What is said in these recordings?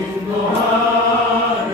인도하네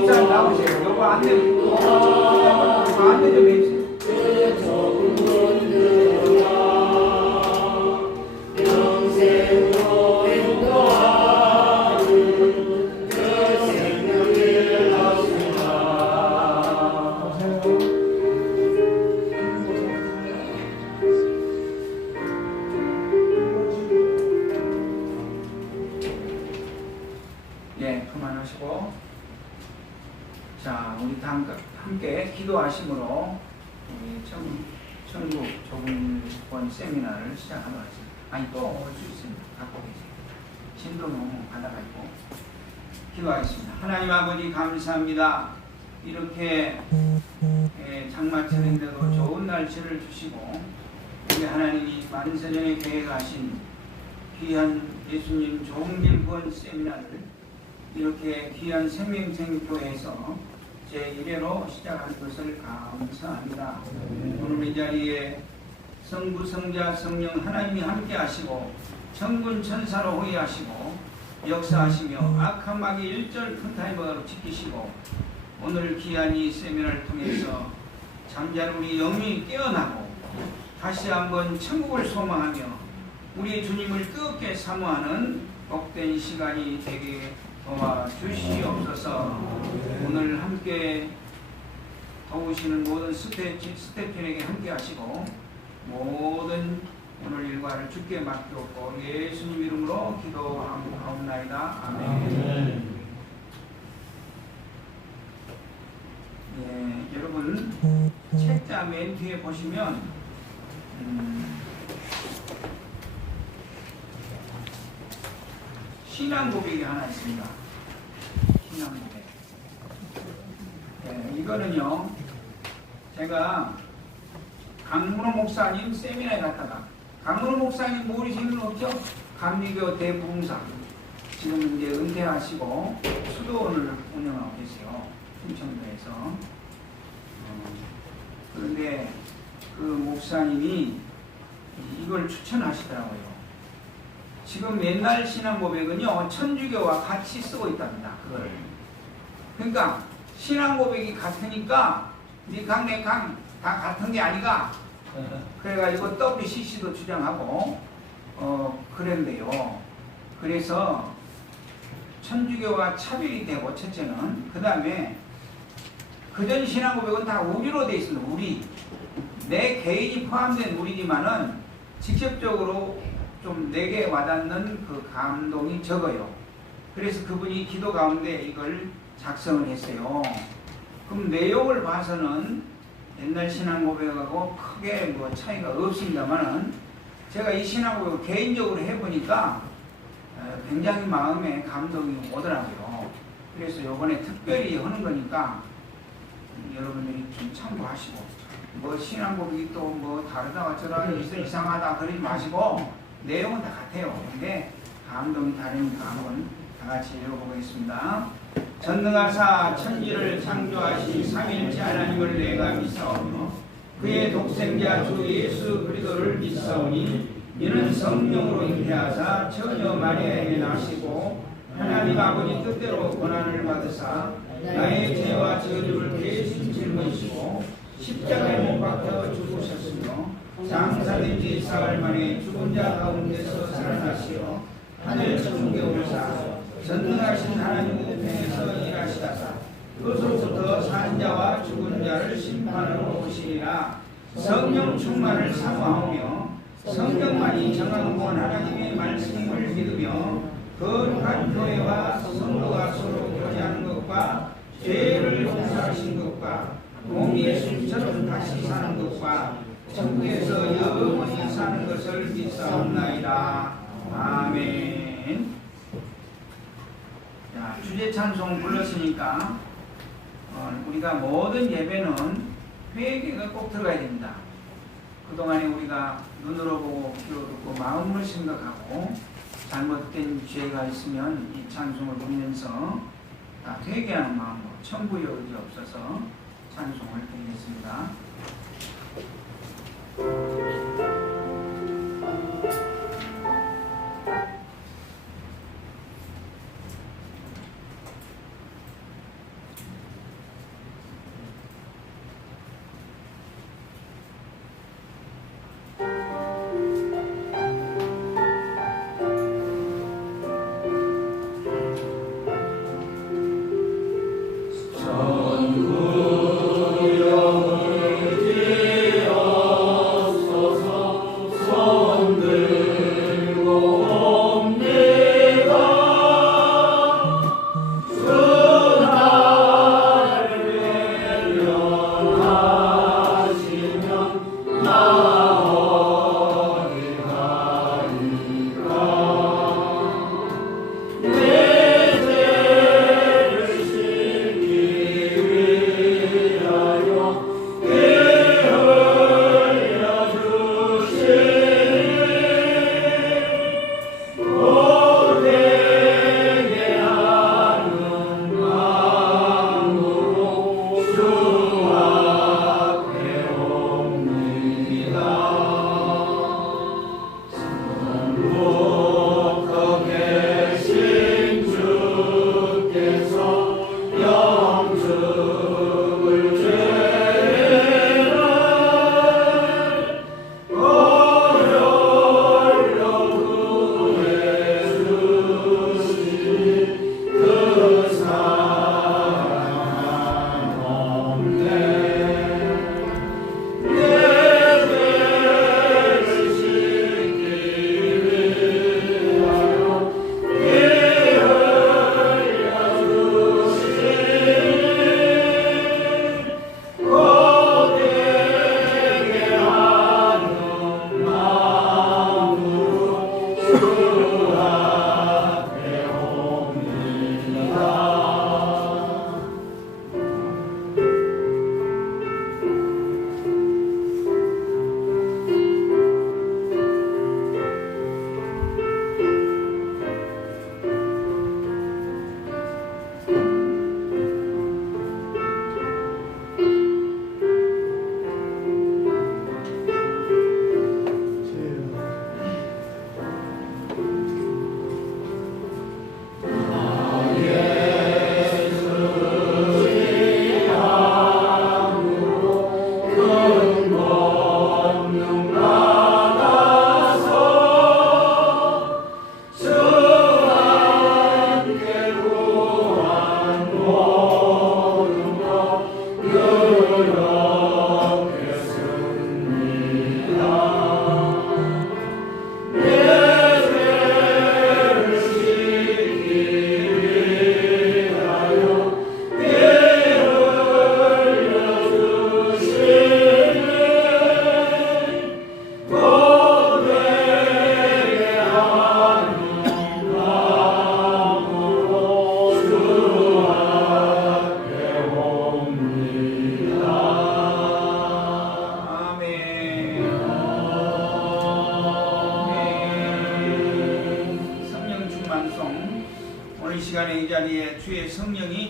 집사님 나오세요. 요거 안내 좀 해주세요. 예, 그만하시고, 자, 우리 다 함께 기도하심으로 우리 천국 조국권 세미나를 시작하도록 하겠습니다. 아니, 또 올 수 있습니다. 갖고 계세요. 진도 너무 받아가지고 기도하겠습니다. 하나님 아버지 감사합니다. 이렇게 장마철인데도 좋은 날씨를 주시고 우리 하나님이 만세년에 계획하신 귀한 예수님 종길권 세미나를 이렇게 귀한 생명생교회에서 제1회로 시작한 것을 감사합니다. 오늘 이 자리에 성부, 성자, 성령 하나님이 함께 하시고 천군 천사로 호위하시고 역사하시며 악한 마귀 일절 큰타임으로 지키시고 오늘 귀한 이 세미나를 통해서 잠자는 우리 영이 깨어나고 다시 한번 천국을 소망하며 우리 주님을 뜨겁게 사모하는 복된 시간이 되게 도와주시옵소서. 오늘 함께 도우시는 모든 스태프에게 함께 하시고 모든 오늘 일과를 주께 맡겼고 예수님 이름으로 기도하옵나이다. 아멘. 예, 여러분 책자 맨 뒤에 보시면 신앙 고백이 하나 있습니다. 신앙 고백. 예, 이거는요 제가 강문호 목사님 세미나에 갔다가 강문호 목사님 모르시는 분 없죠? 감리교 대부흥사 지금 이제 은퇴하시고 수도원을 운영하고 계세요. 충청도에서. 그런데 그 목사님이 이걸 추천하시더라고요. 지금 옛날 신앙 고백은요 천주교와 같이 쓰고 있답니다. 그거를. 그러니까 신앙 고백이 같으니까 네 강 내 강 다 같은 게 아니가. 그래가지고 WCC도 주장하고 그랬는데요. 그래서 천주교와 차별이 되고 첫째는 그 다음에 그전 신앙 고백은 다 우리로 되어 있습니다. 우리 내 개인이 포함된 우리지만은 직접적으로 좀 내게 와닿는 그 감동이 적어요. 그래서 그분이 기도 가운데 이걸 작성을 했어요. 그럼 내용을 봐서는 옛날 신앙 고백하고 크게 뭐 차이가 없습니다만은 제가 이 신앙 고백을 개인적으로 해보니까 굉장히 마음에 감동이 오더라고요. 그래서 이번에 특별히 하는 거니까 여러분들이 좀 참고하시고 뭐 신앙 고백이 또 뭐 다르다 어쩌다 이상하다 그러지 마시고 내용은 다 같아요. 근데 감동이 다르니까 한번 다 같이 읽어보겠습니다. 전능하사 천지를 창조하신 삼일체 하나님을 내가 믿사오며 그의 독생자 주 예수 그리스도를 믿사오니 이는 성령으로 잉태하사 처녀 마리아에게 나시고 하나님 아버지 뜻대로 고난을 받으사 나의 죄와 저주를 대신 짊어지시고 십자가에 못 박혀 죽으셨으며 장사된 지 사흘 만에 죽은 자 가운데서 살아나시어 하늘 천국에 오르사 전능하신 하나님 우편에서 일하시다가 그것으로부터 산 자와 죽은 자를 심판하러 오시리라. 성령 충만을 사모하며 성경만이 정한 원 하나님의 말씀을 믿으며 거룩한 교회와 성도가 서로 교제하는 것과 죄를 용서하신 것과 몸 예수처럼 다시 사는 것과 천국에서 영원히 사는 것을 믿사옵나이다. 아멘. 자, 주제 찬송 불렀으니까 우리가 모든 예배는 회개가 꼭 들어가야 됩니다. 그동안에 우리가 눈으로 보고 귀로 듣고 마음으로 생각하고 잘못된 죄가 있으면 이 찬송을 부르면서 다 회개하는 마음으로 천부의 의지 없어서 찬송을 드리겠습니다.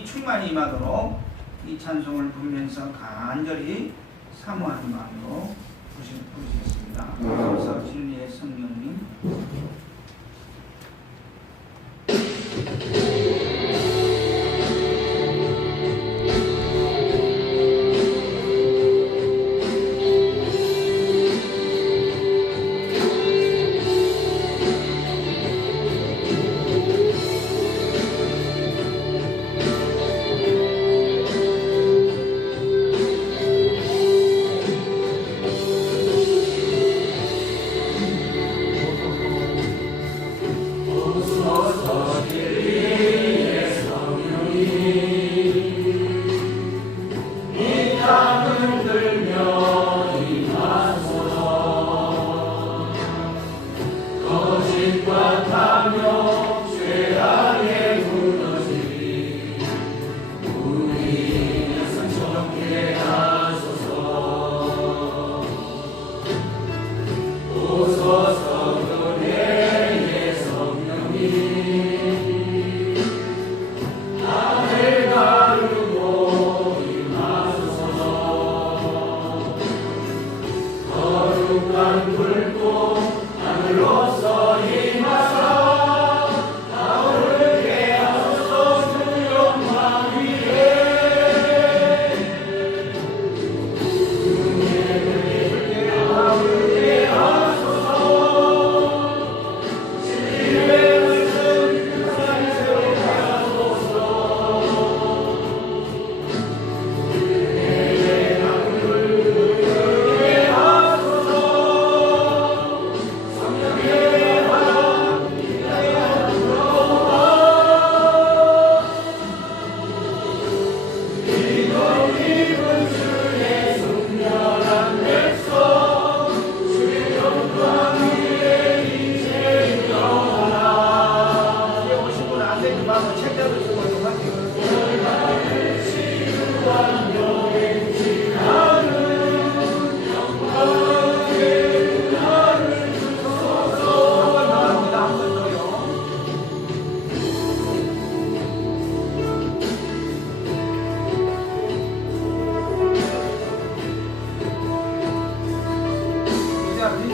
충만히 임하도록 이 찬송을 부르면서 간절히 사모하는 마음으로 부르시겠습니다. 그래서 진리의 성령님.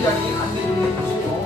굉장히 안내 좀 해주시고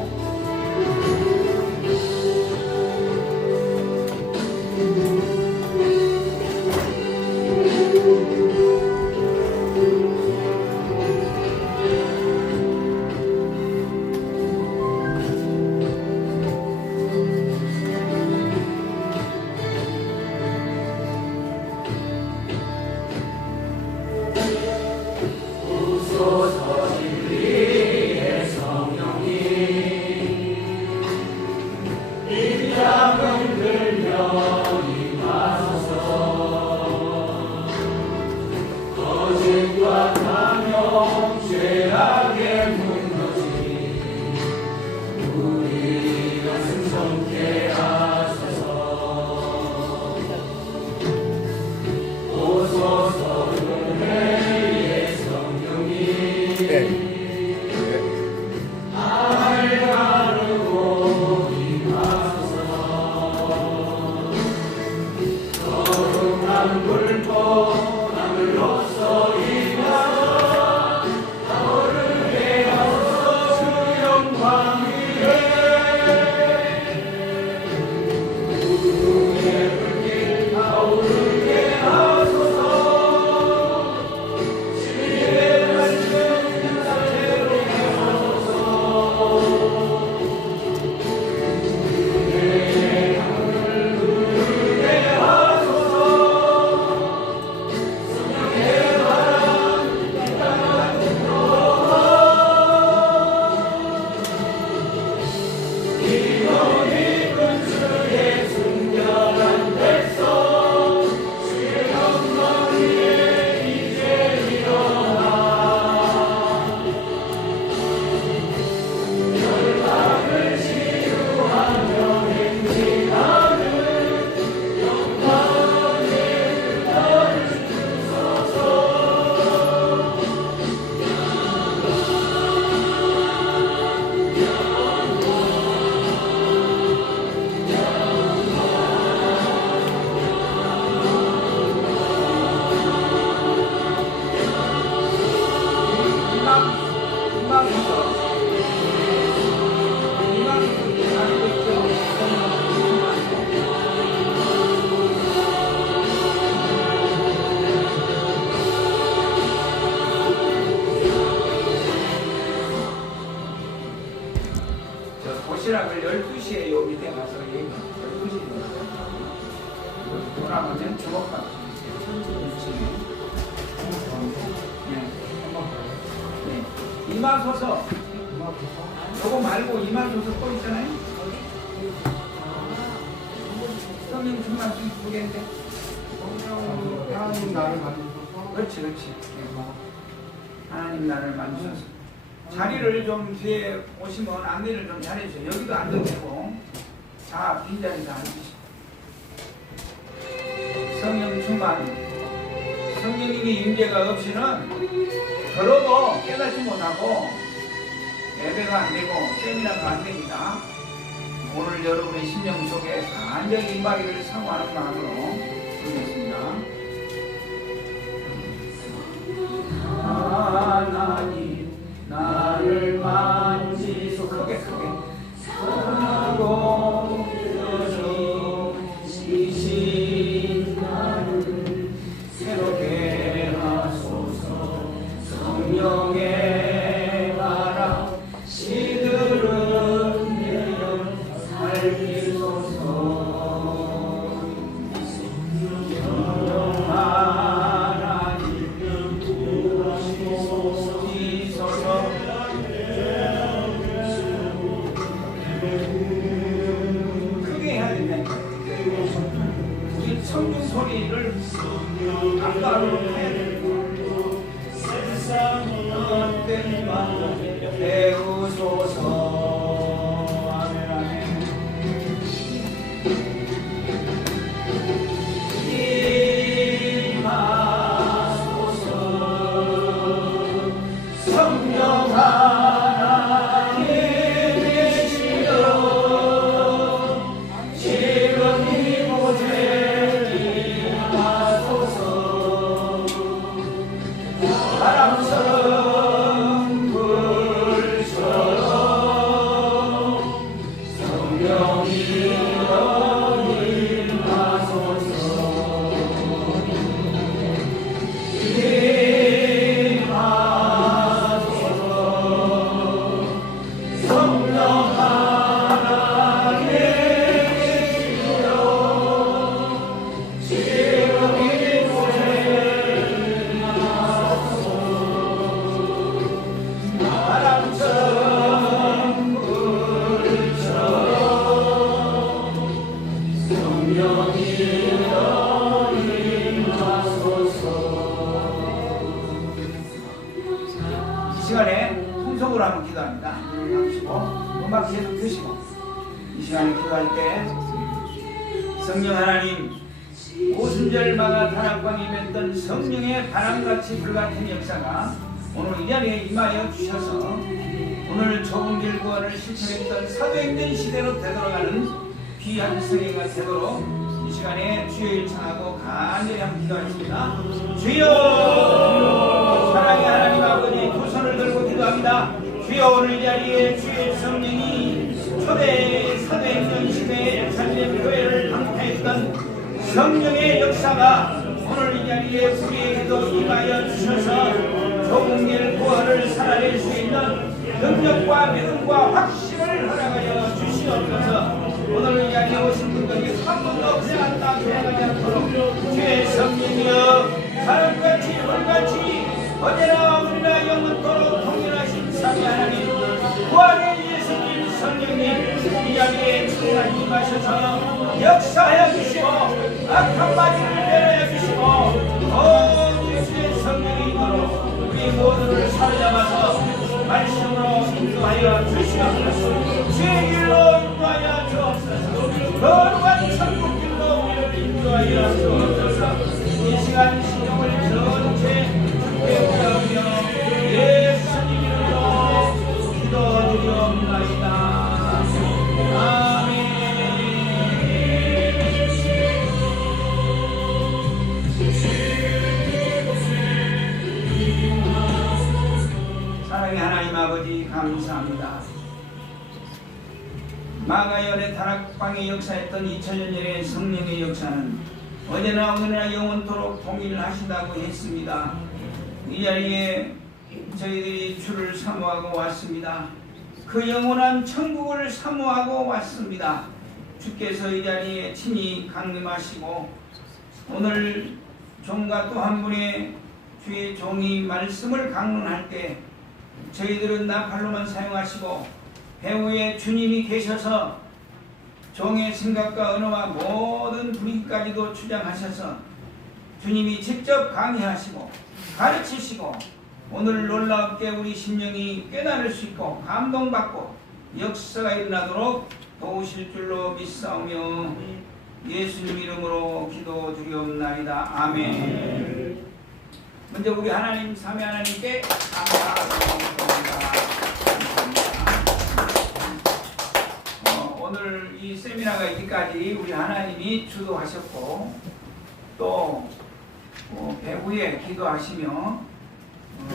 연락을 12시에 여기 밑에 가서 얘기 12시에 돌아가면 주먹밥 네. 이마소서 요거 말고 이마소서 또 있잖아요. 성령 충만수 2개인데 하나님 나를 만드셔서 그렇지 하나님 나를 만드셔서 자리를 좀 뒤에 오시면 안내를 좀 잘해주세요. 여기도 앉아도 되고 다 빈자리에서 앉으시고 성령 충만 성령님의 임재가 없이는 걸어도 깨닫지 못하고 예배가 안 되고 세미나가 안 됩니다. 오늘 여러분의 심령 속에 간절히 임하기를 사모하는 마음으로 부르겠습니다. 하나님 나를 만지소 크게 사랑하고 여기신 나를 새롭게 하소서. 성령의 바람 시들은 내려 살리소서. 성령 소리를 아까로 해야 되고 세상은 때만 배우소서. 아멘 아멘. 임하소서. 성령 하나님 계시여 지금 이곳에 바람처럼 불처럼 성령이여 임하소서. 임하소서. 성령 하나님 계시여 지금 이곳에 바람처럼 불처럼 성령이여 임하소서. 이 시간에 통성으로 한번 기도합니다. 하시고 음악 계속 드시고 이 시간에 기도할 때 성령 하나님 오순절마다 다락방에 맺던 성령의 바람같이 불같은 역사가 오늘 이 자리에 임하여 주셔서 오늘 좁은 길 구원을 실천했던 사도행전 시대로 되돌아가는 귀한 성회가 되도록 이 시간에 주여 일청하고 간절히 한번 기도하겠습니다. 주여 사랑의 하나님 아버지 두 손을 들고 기도합니다. 주여 오늘 이 자리에 주의 성령이 초대 사도행전 시대에 예루살렘 교회를 방문했던 성령의 역사가 오늘 이 자리에 우리에게도 임하여 주셔서 좁은 길 구원을 살아낼 수 있는 능력과 믿음과 확신을 허락하여 주시옵소서. 오늘 이 자리에 오신 분들에게 한 번도 그냥 땅 돌아가지 않도록 주의 성령이여 사람같이 물같이 언제나 우리나 영원토록 통일하신 삼위 하나님 구원의 예수님 성령님 이 자리에 충만히 임하셔서 역사하여 주시고 악한 마귀를 멸하여 주시고 주의 성령이 있도록 우리 모두를 사로잡아서 말씀으로 인도하여 주시옵소서. 주의 길로 인도하여 주옵소서. 거룩한 천국 길로 우리를 인도하여 주옵소서. 이 시간 신용을 전체 주께 올려오며 예수님 이름으로 기도드리옵나이다. 아멘. 사랑의 하나님 아버지 감사합니다. 마가연의 다락방에 역사했던 2000년 전의 성령의 역사는 어제나 오늘나 영원토록 동일하시다고 했습니다. 이 자리에 저희들이 주를 사모하고 왔습니다. 그 영원한 천국을 사모하고 왔습니다. 주께서 이 자리에 친히 강림하시고 오늘 종과 또 한 분의 주의 종이 말씀을 강론할 때 저희들은 나팔로만 사용하시고 배후에 주님이 계셔서 종의 생각과 언어와 모든 분위기까지도 주장하셔서 주님이 직접 강의하시고 가르치시고 오늘 놀랍게 우리 심령이 깨달을 수 있고 감동받고 역사가 일어나도록 도우실 줄로 믿사오며 예수님 이름으로 기도드리옵나이다. 아멘. 먼저 우리 하나님 삼위 하나님께 감사드립니다. 오늘 이 세미나가 있기까지 우리 하나님이 주도하셨고 또 배후에 기도하시며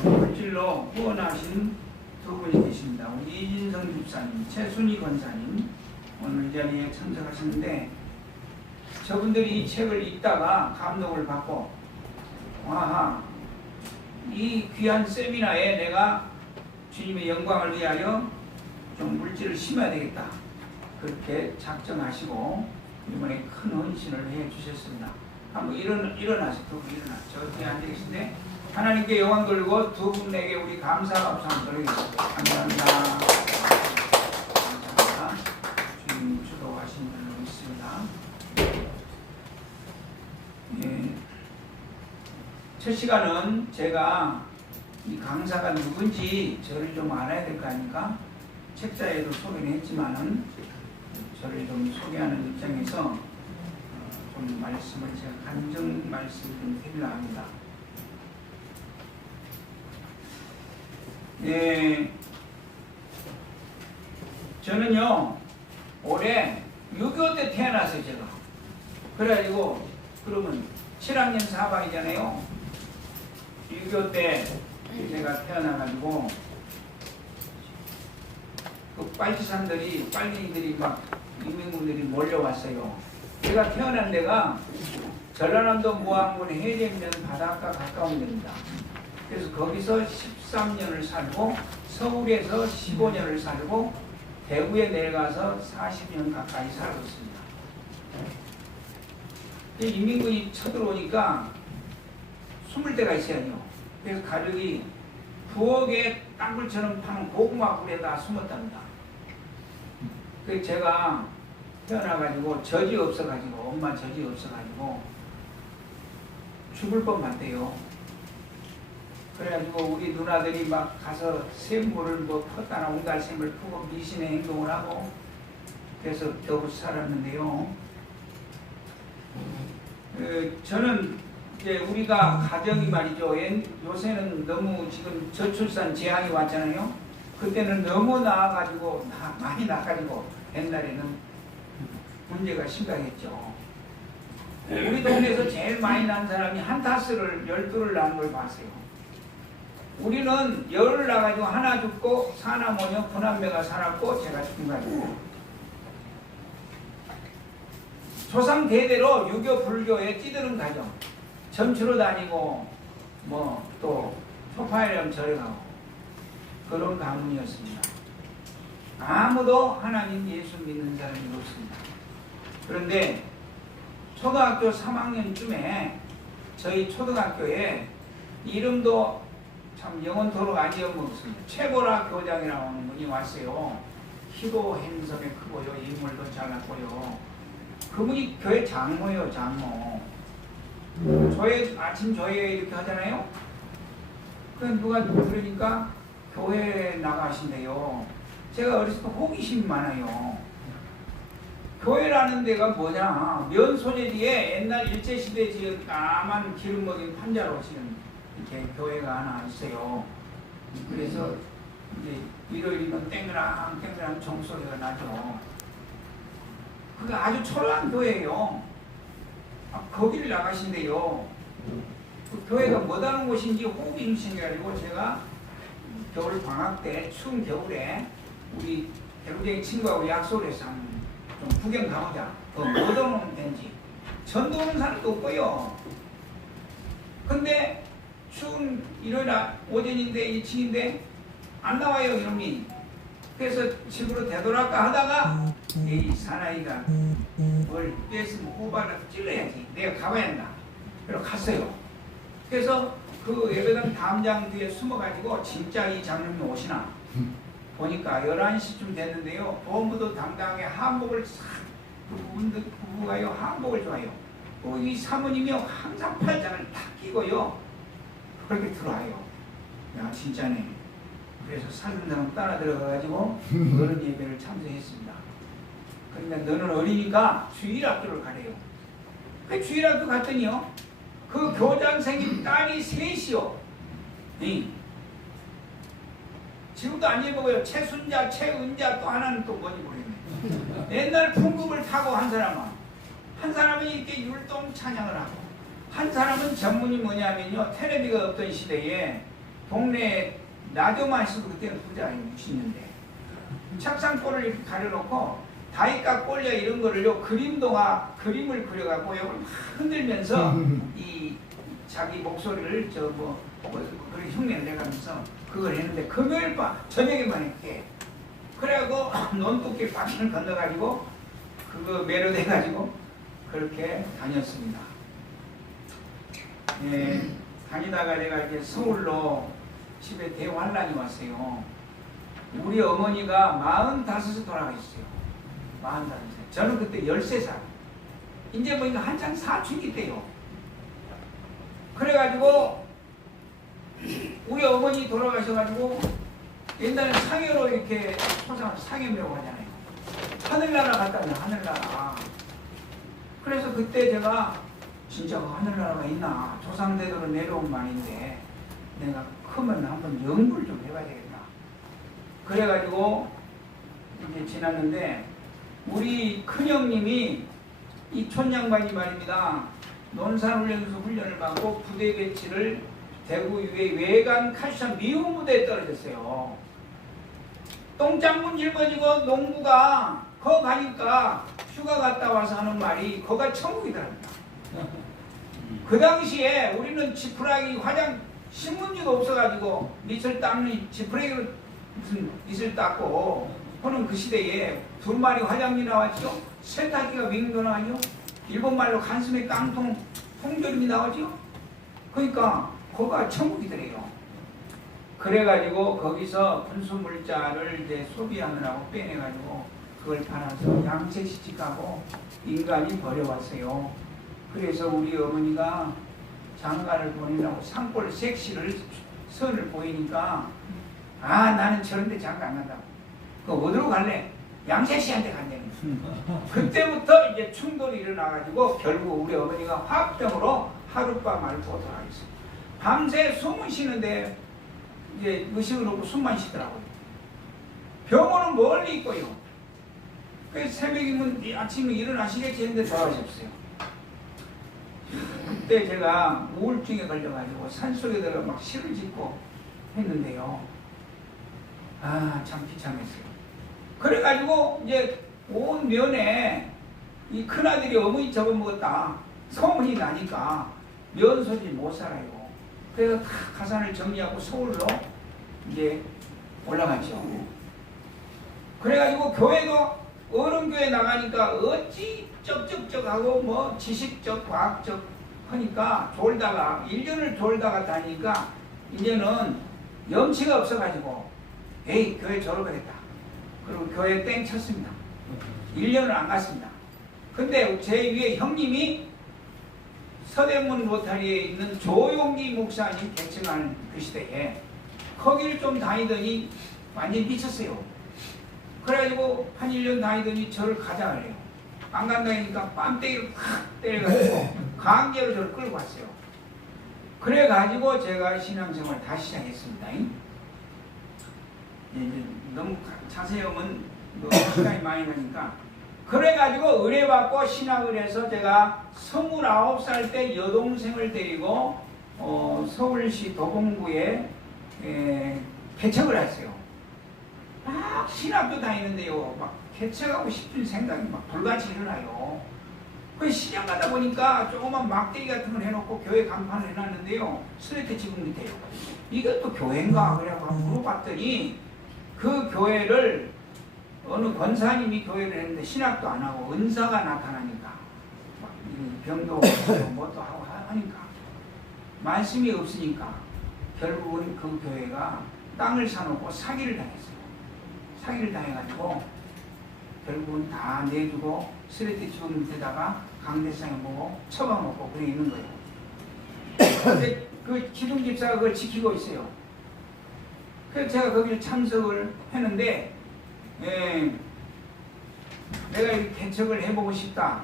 물질로 후원하신 두 분이 계십니다. 우리 이진성 집사님, 최순희 권사님 오늘 이 자리에 참석하셨는데 저분들이 이 책을 읽다가 감동을 받고 와하 이 귀한 세미나에 내가 주님의 영광을 위하여 좀 물질을 심어야 되겠다 그렇게 작정하시고 이번에 큰 헌신을 해 주셨습니다. 한번 일어나서 두 분 일어나서 저 뒤에 앉아 계신데 하나님께 영광 돌리고 두 분에게 우리 감사 박수 한번 드리겠습니다. 감사합니다. 감사합니다. 주님 주도하신 줄로 믿습니다. 예. 첫 시간은 제가 이 강사가 누군지 저를 좀 알아야 될 거 아닙니까? 책자에도 소개는 했지만은 저를 좀 소개하는 입장에서 좀 말씀을 제가 간증 말씀을 좀 드리려 합니다. 네, 저는요 올해 6.25 때 태어났어요. 제가 그래가지고 그러면 7학년 4반이잖아요 6.25 때 제가 태어나가지고 그 빨치산들이 빨갱이들이 막 인민군들이 몰려왔어요. 제가 태어난 데가 전라남도 무안군 해전면 바닷가 가까운 데입니다. 그래서 거기서 13년을 살고 서울에서 15년을 살고 대구에 내려가서 40년 가까이 살고 있습니다. 인민군이 쳐들어오니까 숨을 데가 있어야죠. 그래서 가족이 부엌에 땅굴처럼 파는 고구마 굴에다 숨었답니다. 그래서 제가 태어나가지고 젖이 없어가지고 엄마 젖이 없어가지고 죽을 뻔했대요. 그래가지고 우리 누나들이 막 가서 샘물을 뭐 퍼다나 옹달샘을 푸고 미신의 행동을 하고 그래서 겨우 살았는데요. 저는 이제 우리가 가정이 말이죠. 요새는 너무 지금 저출산 재앙이 왔잖아요. 그때는 너무 나아가지고 많이 나가지고 옛날에는 문제가 심각했죠. 우리 동네에서 제일 많이 난 사람이 한타스를 12를 낳은 걸 봤어요. 우리는 열을 나가지고 하나 죽고 사나모녀 구남매가 살았고 제가 죽은 가지고 조상 대대로 유교 불교에 찌드는 가정 점추러 다니고 뭐 또 소파이랑 절에 가고 그런 가문이었습니다. 아무도 하나님 예수 믿는 사람이 없습니다. 그런데 초등학교 3학년쯤에 저희 초등학교에 이름도 참 영원토록 안 잊어먹었습니다. 최고라 교장이라는 분이 왔어요. 키도 핸섬에 크고요. 인물도 잘났고요. 그분이 교회 장모예요. 장모. 조회, 아침 조회 이렇게 하잖아요. 그 누가 그러니까 교회 나가신대요. 제가 어렸을 때 호기심이 많아요. 교회라는 데가 뭐냐, 면 소재지에 옛날 일제시대 지은 까만 기름 먹인 판자로 지은 이렇게 교회가 하나 있어요. 그래서 이제 일요일이면 땡그랑 종소리가 나죠. 그게 아주 초라한 교회예요. 거기를 나가신대요. 그 교회가 뭐다는 곳인지 호기심 생겨가지고 제가 겨울 방학 때 추운 겨울에 우리 대구쟁이 친구하고 약속을 해서 좀 구경 가보자. 뭐 얻어놓으면 되는지. 전도 오는 사람도 없고요. 근데 추운 일요일 오전인데 2층인데 안 나와요 이놈이. 그래서 집으로 되돌아가 하다가 이 사나이가 뭘 뺐으면 호발라서 찔러야지. 내가 가봐야 한다. 그래서 갔어요. 그래서 그 예배당 담장 뒤에 숨어가지고 진짜 이 장로님 오시나 보니까 11시쯤 됐는데요. 본부도 담당에 한복을 싹 부부가요 한복을 좋아해요. 이 사모님이요 항상 팔짱을 탁 끼고요 그렇게 들어와요. 야 진짜네. 그래서 살림당 따라 들어가가지고 어른 예배를 참석했습니다. 그러니까 너는 어리니까 주일학교를 가래요. 그 주일학교 갔더니요 그 교장선생님 딸이 셋이요. 지금도 안 읽어보여요. 최순자, 최은자 또 하나는 또 뭔지 모르겠네. 옛날 풍급을 타고 한 사람은 이렇게 율동 찬양을 하고 한 사람은 전문이 뭐냐면요 텔레비가 없던 시대에 동네 라디오만 있어도 그때는 부자예요. 60년대 책상꼴을 이렇게 가려놓고 다이까 꼴려 이런 거를요 그림을 그려갖고 이걸 막 흔들면서 이 자기 목소리를 그렇게 흉내를 내가면서 그걸 했는데 금요일 밤 저녁에만 했게 그래갖고 논두께 바퀴를 건너가지고 그거 매료돼가지고 그렇게 다녔습니다. 예, 다니다가 내가 이제 서울로 집에 대환란이 왔어요. 우리 어머니가 45에 돌아가셨어요. 45살. 저는 그때 13살. 이제 보니까 한창 사춘기 때요. 그래가지고 우리 어머니 돌아가셔가지고 옛날에 상해로 이렇게 초상 상해묘라고 하잖아요. 하늘나라 갔다면 하늘나라. 그래서 그때 제가 진짜 하늘나라가 있나 조상대대로 내려온 말인데 내가 크면 한번 연구를 좀 해봐야 되겠다. 그래가지고 이제 지났는데 우리 큰형님이 이 촌양반이 말입니다. 논산훈련소 훈련을 받고 부대 배치를 대구 유해 외관 카시션 미군 부대에 떨어졌어요. 똥장문 짊어지고 농부가 거 가니까 휴가 갔다 와서 하는 말이 거가 천국이더랍니다. 그 당시에 우리는 지푸라기 화장 신문지도 없어가지고 밑을 닦는 지푸라기로 무슨 밑을 닦고 하는 그 시대에 두루마리 화장지 나왔죠. 세탁기가 윙도 나왔죠. 일본말로 간슴에 깡통 통조림이 나오죠. 그러니까 거가 천국이더래요. 그래가지고 거기서 분수물자를 이제 소비하느라고 빼내가지고 그걸 팔아서 양채시집하고 인간이 버려왔어요. 그래서 우리 어머니가 장가를 보내려고 산골 색시를 선을 보이니까 나는 저런데 장가 안 간다고. 그 어디로 갈래? 양채씨한테 간다는 거예요. 그때부터 이제 충돌이 일어나가지고 결국 우리 어머니가 화병으로 하룻밤 앓고 돌아가셨어요. 밤새 숨을 쉬는데 이제 의식을 놓고 숨만 쉬더라고요. 병원은 멀리 있고요. 그래서 새벽이면 아침에 일어나시겠지 했는데 돌아가셨어요. 그때 제가 우울증에 걸려가지고 산속에 들어가 막 시를 짓고 했는데요. 참 비참했어요. 그래가지고 이제 온 면에 이 큰아들이 어머니 접어먹었다 소문이 나니까 면소지 못 살아요. 그래서 다 가산을 정리하고 서울로 이제 올라갔죠. 그래가지고 교회도 어른교회 나가니까 어찌 쩍쩍쩍하고 뭐 지식적 과학적 하니까 졸다가 1년을 졸다가 다니니까 이제는 염치가 없어가지고 에이 교회 졸업을 했다. 그리고 교회 땡 쳤습니다. 1년을 안 갔습니다. 근데 제 위에 형님이 서대문 로타리에 있는 조용기 목사님 개칭하는 그 시대에 거기를 좀 다니더니 완전히 미쳤어요. 그래가지고 한 1년 다니더니 저를 가자 그래요. 안 간다니까 뺨때기를 확 때려가지고 강제로 저를 끌고 왔어요. 그래가지고 제가 신앙생활 다시 시작했습니다. 이제 너무 자세히 하면 시간이 많이 가니까 그래가지고 의뢰받고 신학을 해서 제가 29살 때 여동생을 데리고 서울시 도봉구에 개척을 했어요. 막 신학교 다니는데요. 막 개척하고 싶은 생각이 막 불같이 일어나요. 그 시장 가다 보니까 조그만 막대기 같은 걸 해놓고 교회 간판을 해놨는데요. 슬레이트 지붕 밑에요. 이것도 교회인가? 그래서 물어봤더니 그 교회를 어느 권사님이 교회를 했는데 신학도 안 하고 은사가 나타나니까 막 병도 하고 뭣도 하고 하니까 말씀이 없으니까 결국은 그 교회가 땅을 사놓고 사기를 당했어요. 사기를 당해가지고 결국은 다 내주고 쓰레기 주운 데다가 강대상에 보고 처방먹고 그래 있는 거예요. 근데 그 기둥 집사가 그걸 지키고 있어요. 그래서 제가 거기를 참석을 했는데 내가 이 개척을 해보고 싶다.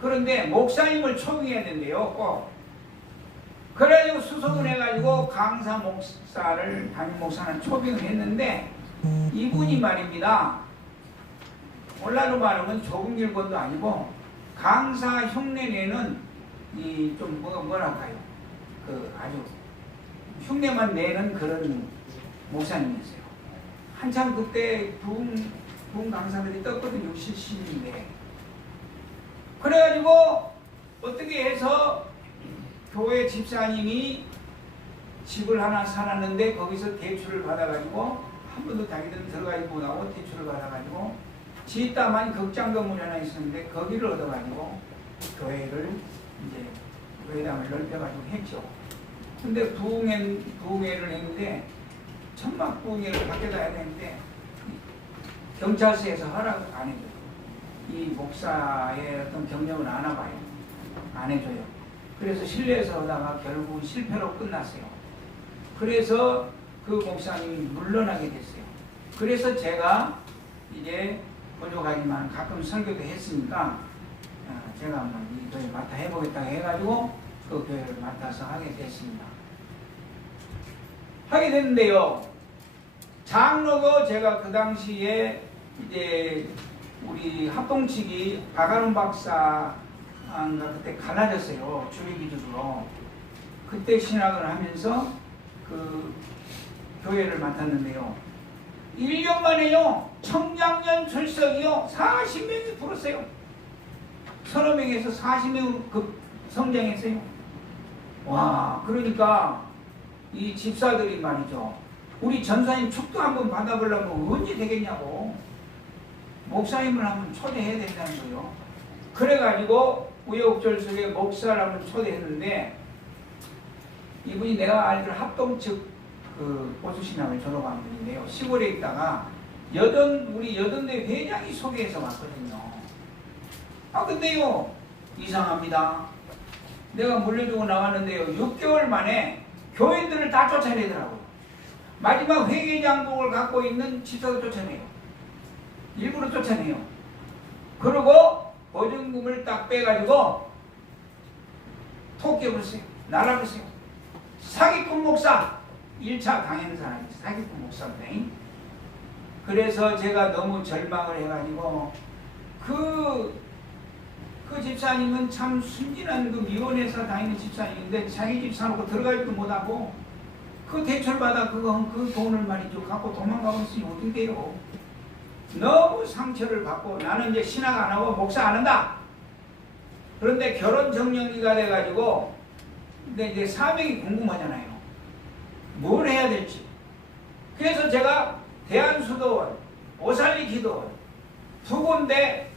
그런데 목사님을 초빙해야 된대요. 꼭. 그래가지고 수속을 해가지고 강사 목사를 담임 목사는 초빙을 했는데 이분이 말입니다. 오늘날로 말하면 좁은 길권도 아니고 강사 흉내 내는 이 좀 뭐랄까요? 그 아주 흉내만 내는 그런 목사님이었어요. 한참 그때 부흥 강사들이 떴거든요. 실신인데. 그래가지고 어떻게 해서 교회 집사님이 집을 하나 사놨는데 거기서 대출을 받아가지고 한 번도 자기들은 들어가지 못하고 대출을 받아가지고 지따만 극장 건물이 하나 있었는데 거기를 얻어가지고 교회를 이제 교회당을 넓혀가지고 했죠. 근데 부흥회를 했는데 천막 부흥회를 밖에다 해야 되는데 경찰서에서 허락을 안 해줘요. 이 목사의 어떤 경력을 아나봐요. 안 해줘요. 그래서 실내에서 하다가 결국 실패로 끝났어요. 그래서 그 목사님이 물러나게 됐어요. 그래서 제가 이제 부족하지만 가끔 설교도 했으니까 제가 한번 이 교회 맡아 해보겠다고 해가지고 그 교회를 맡아서 하게 됐습니다. 하게 됐는데요. 장로고 제가 그 당시에 이제 우리 합동측이 박아론 박사가 그때 갈라졌어요. 주례기준으로. 그때 신학을 하면서 그 교회를 맡았는데요. 1년 만에요. 청장년 출석이요. 40명이 불었어요. 서너 명에서 40명 그 성장했어요. 와, 그러니까 이 집사들이 말이죠. 우리 전사님 축도 한번 받아보려면 언제 되겠냐고. 목사님을 한번 초대해야 된다는 거예요. 그래가지고 우여곡절 속에 목사를 한번 초대했는데 이분이 내가 알기로 합동측 그 보수신학을 졸업한 분인데요. 시골에 있다가 우리 여든대 회장이 소개해서 왔거든요. 근데요 이상합니다. 내가 물려주고 나왔는데요 6개월 만에 교인들을 다 쫓아내더라고요. 마지막 회계장복을 갖고 있는 집사도 쫓아내요. 일부러 쫓아내요. 그리고 보증금을 딱 빼가지고 토끼버렸어요. 날아버렸어요. 사기꾼 목사 1차 당하는 사람이 사기꾼 목사인데 그래서 제가 너무 절망을 해가지고 그 집사님은 참 순진한 그 미혼회사 다니는 집사님인데 자기 집 사놓고 들어가지도 못하고 그 대출받아 그 돈을 말이죠 갖고 도망가고 있으니 어떻게 돼요. 너무 상처를 받고 나는 이제 신학 안 하고 목사 안 한다. 그런데 결혼 정년기가 돼가지고 근데 이제 사명이 궁금하잖아요. 뭘 해야 될지. 그래서 제가 대한수도원, 오살리 기도원 두 군데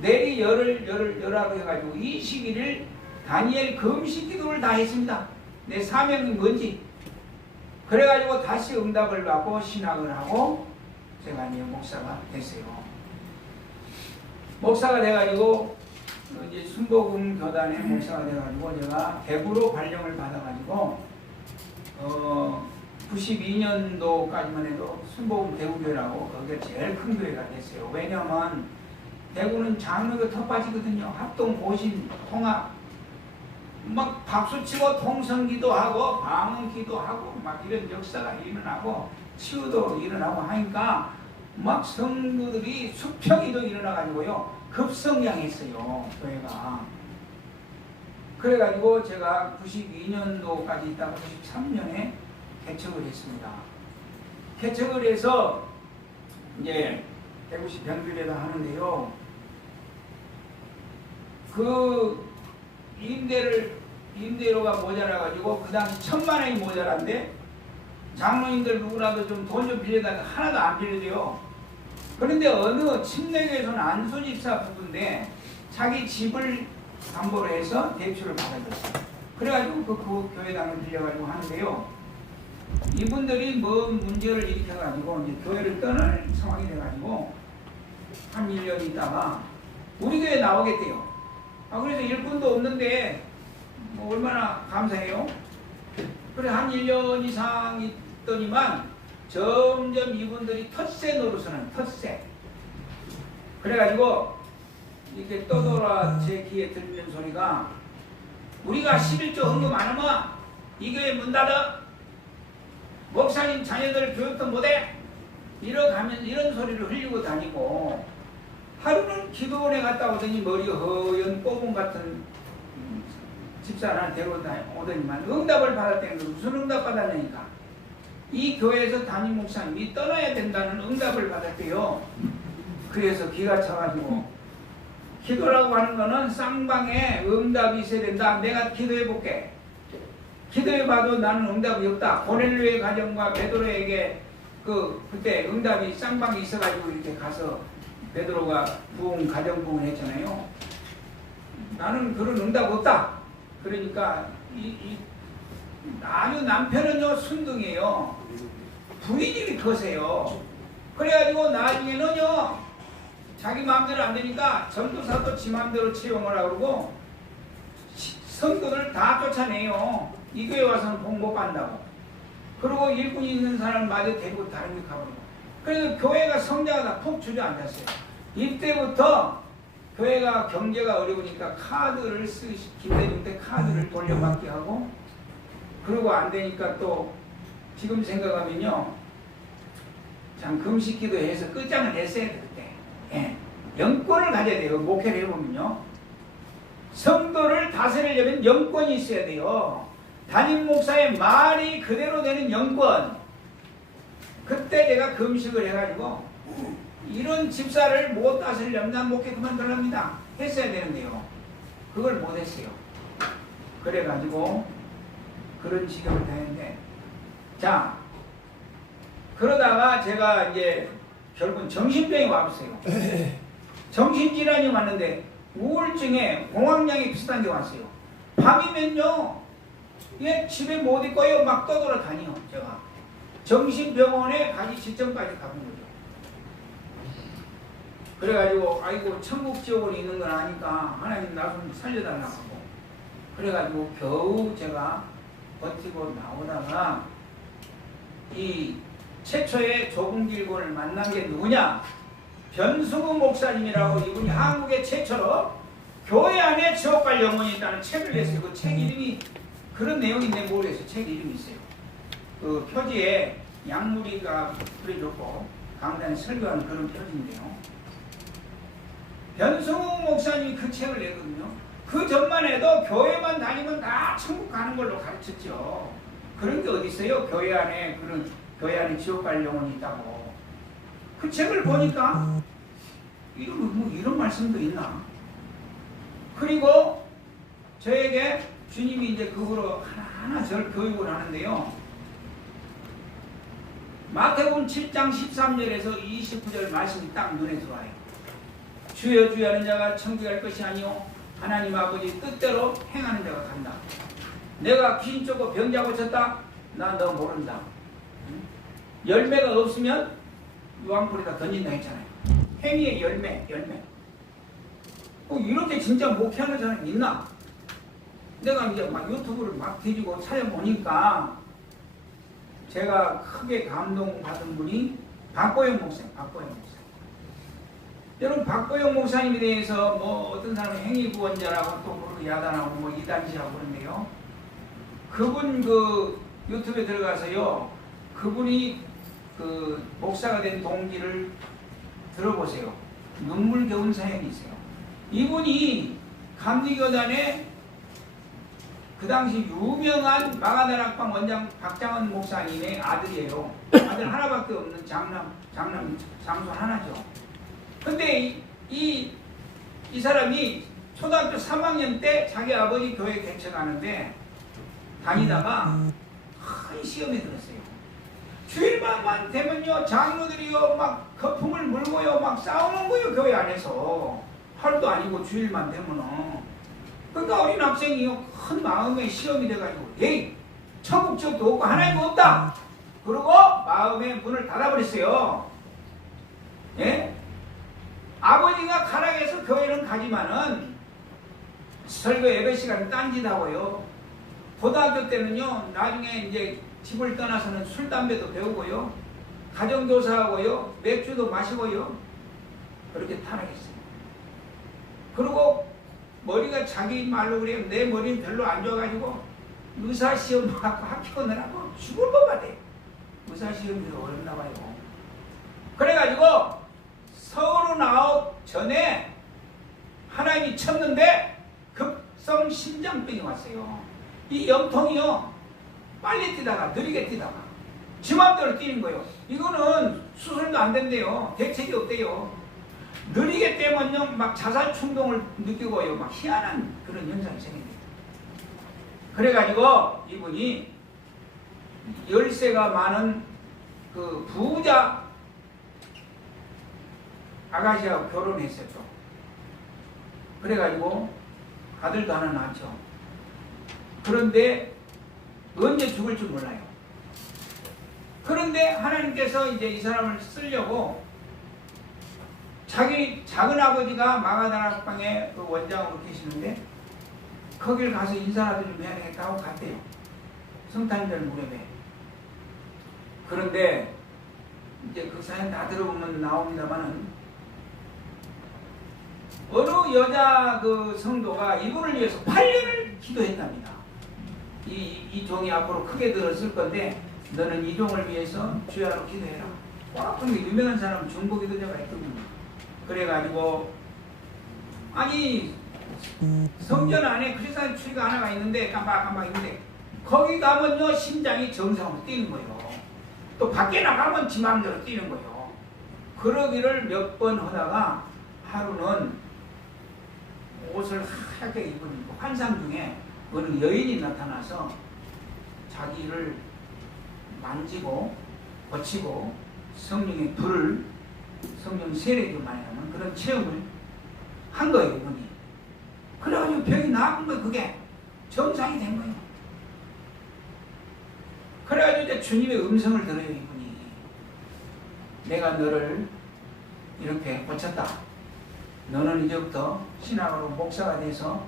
내리 열하고 해가지고 이 시기를 다니엘 금식 기도를 다 했습니다. 내 사명이 뭔지. 그래가지고 다시 응답을 받고 신학을 하고 제가 이제 목사가 됐어요. 목사가 돼가지고 이제 순복음 교단의 목사가 돼가지고 제가 대구로 발령을 받아가지고 92년도까지만 해도 순복음 대구교회라고 거기가 제일 큰 교회가 됐어요. 왜냐면 대구는 장로교 텃밭이거든요. 합동 고신 통합 막 박수치고 통성기도 하고 방언기도 하고 막 이런 역사가 일어나고 치유도 일어나고 하니까 막 성도들이 수평이도 일어나가지고요 급성장했어요 교회가. 그래가지고 제가 92년도까지 있다가 93년에 개척을 했습니다. 개척을 해서 이제 대구시 병들에다 하는데요. 그 임대료가 모자라가지고 그 당시 1,000만 원이 모자란데 장로님들 누구라도 좀 돈 좀 빌려다가 하나도 안 빌려줘요. 그런데 어느 침례교에서는 안수집사 부부인데 자기 집을 담보로 해서 대출을 받아줬어요. 그래가지고 그 교회당을 빌려가지고 하는데요. 이분들이 뭐 문제를 일으켜가지고 이제 교회를 떠날 상황이 돼가지고 한 1년 있다가 우리 교회에 나오겠대요. 그래서 일꾼도 없는데 뭐 얼마나 감사해요. 그래 한 1년 이상 있더니만 점점 이분들이 텃세 노릇을 하는 텃세. 그래가지고 이렇게 떠돌아 제 귀에 들리는 소리가 우리가 11조 헌금 안 하면 이 교회 문 닫아. 목사님 자녀들 교육도 못해. 이러가면 이런 소리를 흘리고 다니고 하루는 기도원에 갔다 오더니 머리 허연 꼬분 같은 집사를 하나 데려오더니만 응답을 받았다는 거. 무슨 응답 받았냐니까 이 교회에서 담임 목사님이 떠나야 된다는 응답을 받았대요. 그래서 기가 차가지고 기도라고 하는 거는 쌍방에 응답이 있어야 된다. 내가 기도해 볼게. 기도해봐도 나는 응답이 없다. 고넬료의 가정과 베드로에게 그때 응답이 쌍방이 있어가지고 이렇게 가서 베드로가 가정 부흥을 했잖아요. 나는 그런 응답 없다. 그러니까 아주 남편은요 순둥이에요. 부인이 거세요. 그래가지고 나중에는요 자기 마음대로 안 되니까 전도사도 지 마음대로 채용을 하고 그러고 성도들 다 쫓아내요. 이 교회 와서는 복 못 받는다고. 그리고 일꾼이 있는 사람을 마저 데리고 다른 데 가버리고. 그래서 교회가 성장하다 푹 주저앉았어요. 이때부터 교회가 경제가 어려우니까 카드를 김대중 때 카드를 돌려받게 하고 그러고 안 되니까 또 지금 생각하면요 참 금식기도 해서 끝장을 냈어야 돼 그때. 예. 영권을 가져야 돼요. 목회를 해보면요 성도를 다스리려면 영권이 있어야 돼요. 담임 목사의 말이 그대로 되는 영권. 그때 제가 금식을 해가지고 이런 집사를 못 다스리려면 난 목회 그만두랍니다 했어야 되는데요. 그걸 못했어요. 그래가지고 그런 지경을 다했는데 자 그러다가 제가 이제 결국은 정신병이 와보세요. 정신질환이 왔는데 우울증에 공황장애 비슷한 게 왔어요. 밤이면요 얘 집에 못 있고요 막 떠돌아다녀요. 제가 정신병원에 가기 직전까지 가본 거죠. 그래가지고 아이고 천국 지옥은 있는 걸 아니까 하나님 나 좀 살려달라고 그래가지고 겨우 제가 버티고 나오다가 이 최초의 조봉길군을 만난 게 누구냐? 변수구 목사님이라고 이분이 한국의 최초로 교회 안에 지옥 갈 영혼이 있다는 책을 냈어요. 그 책 이름이 그런 내용인데 모르겠어요. 책 이름이 있어요. 그 표지에 양무리가 그려줬고 강단에 설교하는 그런 표지인데요. 변수구 목사님이 그 책을 내거든요. 그 전만 해도 교회만 다니면 다 천국 가는 걸로 가르쳤죠. 그런 게 어디 있어요? 교회 안에 지옥 갈 영혼이 있다고. 그 책을 보니까 이런 말씀도 있나? 그리고 저에게 주님이 이제 그 후로 하나하나 저를 교육을 하는데요. 마태복음 7장 13절에서 29절 말씀이 딱 눈에 들어와요. 주여 주여 하는 자가 천국에 갈 것이 아니요 하나님 아버지 뜻대로 행하는 자가 간다. 내가 귀신 쫓고 병자 고쳤다? 나 너 모른다. 열매가 없으면 유황불에다 던진다 했잖아요. 행위의 열매. 이렇게 진짜 목회하는 사람이 있나? 내가 이제 막 유튜브를 막 뒤지고 찾아보니까 제가 크게 감동받은 분이 박보영 목사님. 여러분 박보영 목사님에 대해서 뭐 어떤 사람은 행위구원자라고 또 모르고 야단하고 뭐 이단지라고 그러는데요. 그분 그 유튜브에 들어가서요. 그분이 그 목사가 된 동기를 들어보세요. 눈물겨운 사연이 있어요. 이분이 감리교단에 그 당시 유명한 마가다락방 원장 박장원 목사님의 아들이에요. 아들 하나밖에 없는 장손 하나죠. 근데 이 사람이 초등학교 3학년 때 자기 아버지 교회 개척하는데 다니다가 큰 시험에 들었어요. 주일만 되면요 장로들이요 막 거품을 물고요 막 싸우는 거예요 교회 안에서. 하루도 아니고 주일만 되면은. 그러니까 어린 학생이요 큰 마음의 시험이 돼가지고 에이 천국 지옥도 없고 하나님도 없다 그러고 마음의 문을 닫아버렸어요. 예? 아버지가 가락해서 교회는 가지만은 설교 예배 시간에 딴짓하고요. 고등학교 때는요 나중에 이제 집을 떠나서는 술 담배도 배우고요 가정교사하고요 맥주도 마시고요 그렇게 타락했어요. 그리고 머리가 자기 말로 그래요. 내 머리는 별로 안 좋아가지고 의사시험 받고 합격하느라고 죽을 것 같아요. 의사시험이 어렵나 봐요. 그래가지고 서울로 나오기 전에 하나님이 쳤는데 급성 심장병이 왔어요. 이 염통이요 빨리 뛰다가 느리게 뛰다가 지 맘대로 뛰는 거예요. 이거는 수술도 안 된대요. 대책이 없대요. 느리게 뛰면요 막 자살 충동을 느끼고요 막 희한한 그런 현상이 생깁니다. 그래가지고 이분이 열쇠가 많은 그 부자 아가씨하고 결혼했어요. 또. 그래가지고 아들도 하나 낳았죠. 그런데 언제 죽을 줄 몰라요. 그런데 하나님께서 이제 이 사람을 쓰려고 자기 작은 아버지가 마가다락방에 그 원장으로 계시는데 거길 가서 인사라도 좀 해야 되겠다 하고 갔대요. 성탄절 무렵에. 그런데 이제 그 사연 다 들어보면 나옵니다만은 어느 여자 그 성도가 이분을 위해서 8년을 기도했답니다. 이 종이 앞으로 크게 들었을 건데 너는 이 종을 위해서 주야로 기도해라. 근데 유명한 사람 중보 기도자가 있거든요. 그래가지고 아니 성전 안에 크리스찬 추리가 하나가 있는데 깜빡깜빡 있는데 거기 가면요 심장이 정상으로 뛰는 거예요. 또 밖에 나가면 지 마음대로 뛰는 거예요. 그러기를 몇 번 하다가 하루는 옷을 하얗게 입은 환상 중에 어느 여인이 나타나서 자기를 만지고 거치고 성령의 불을 성령 세례를 말하는 그런 체험을 한 거예요. 이분이. 그래가지고 병이 나은 거예요. 그게 정상이 된 거예요. 그래가지고 이제 주님의 음성을 들어요. 이분이. 내가 너를 이렇게 고쳤다. 너는 이제부터 신학으로 목사가 돼서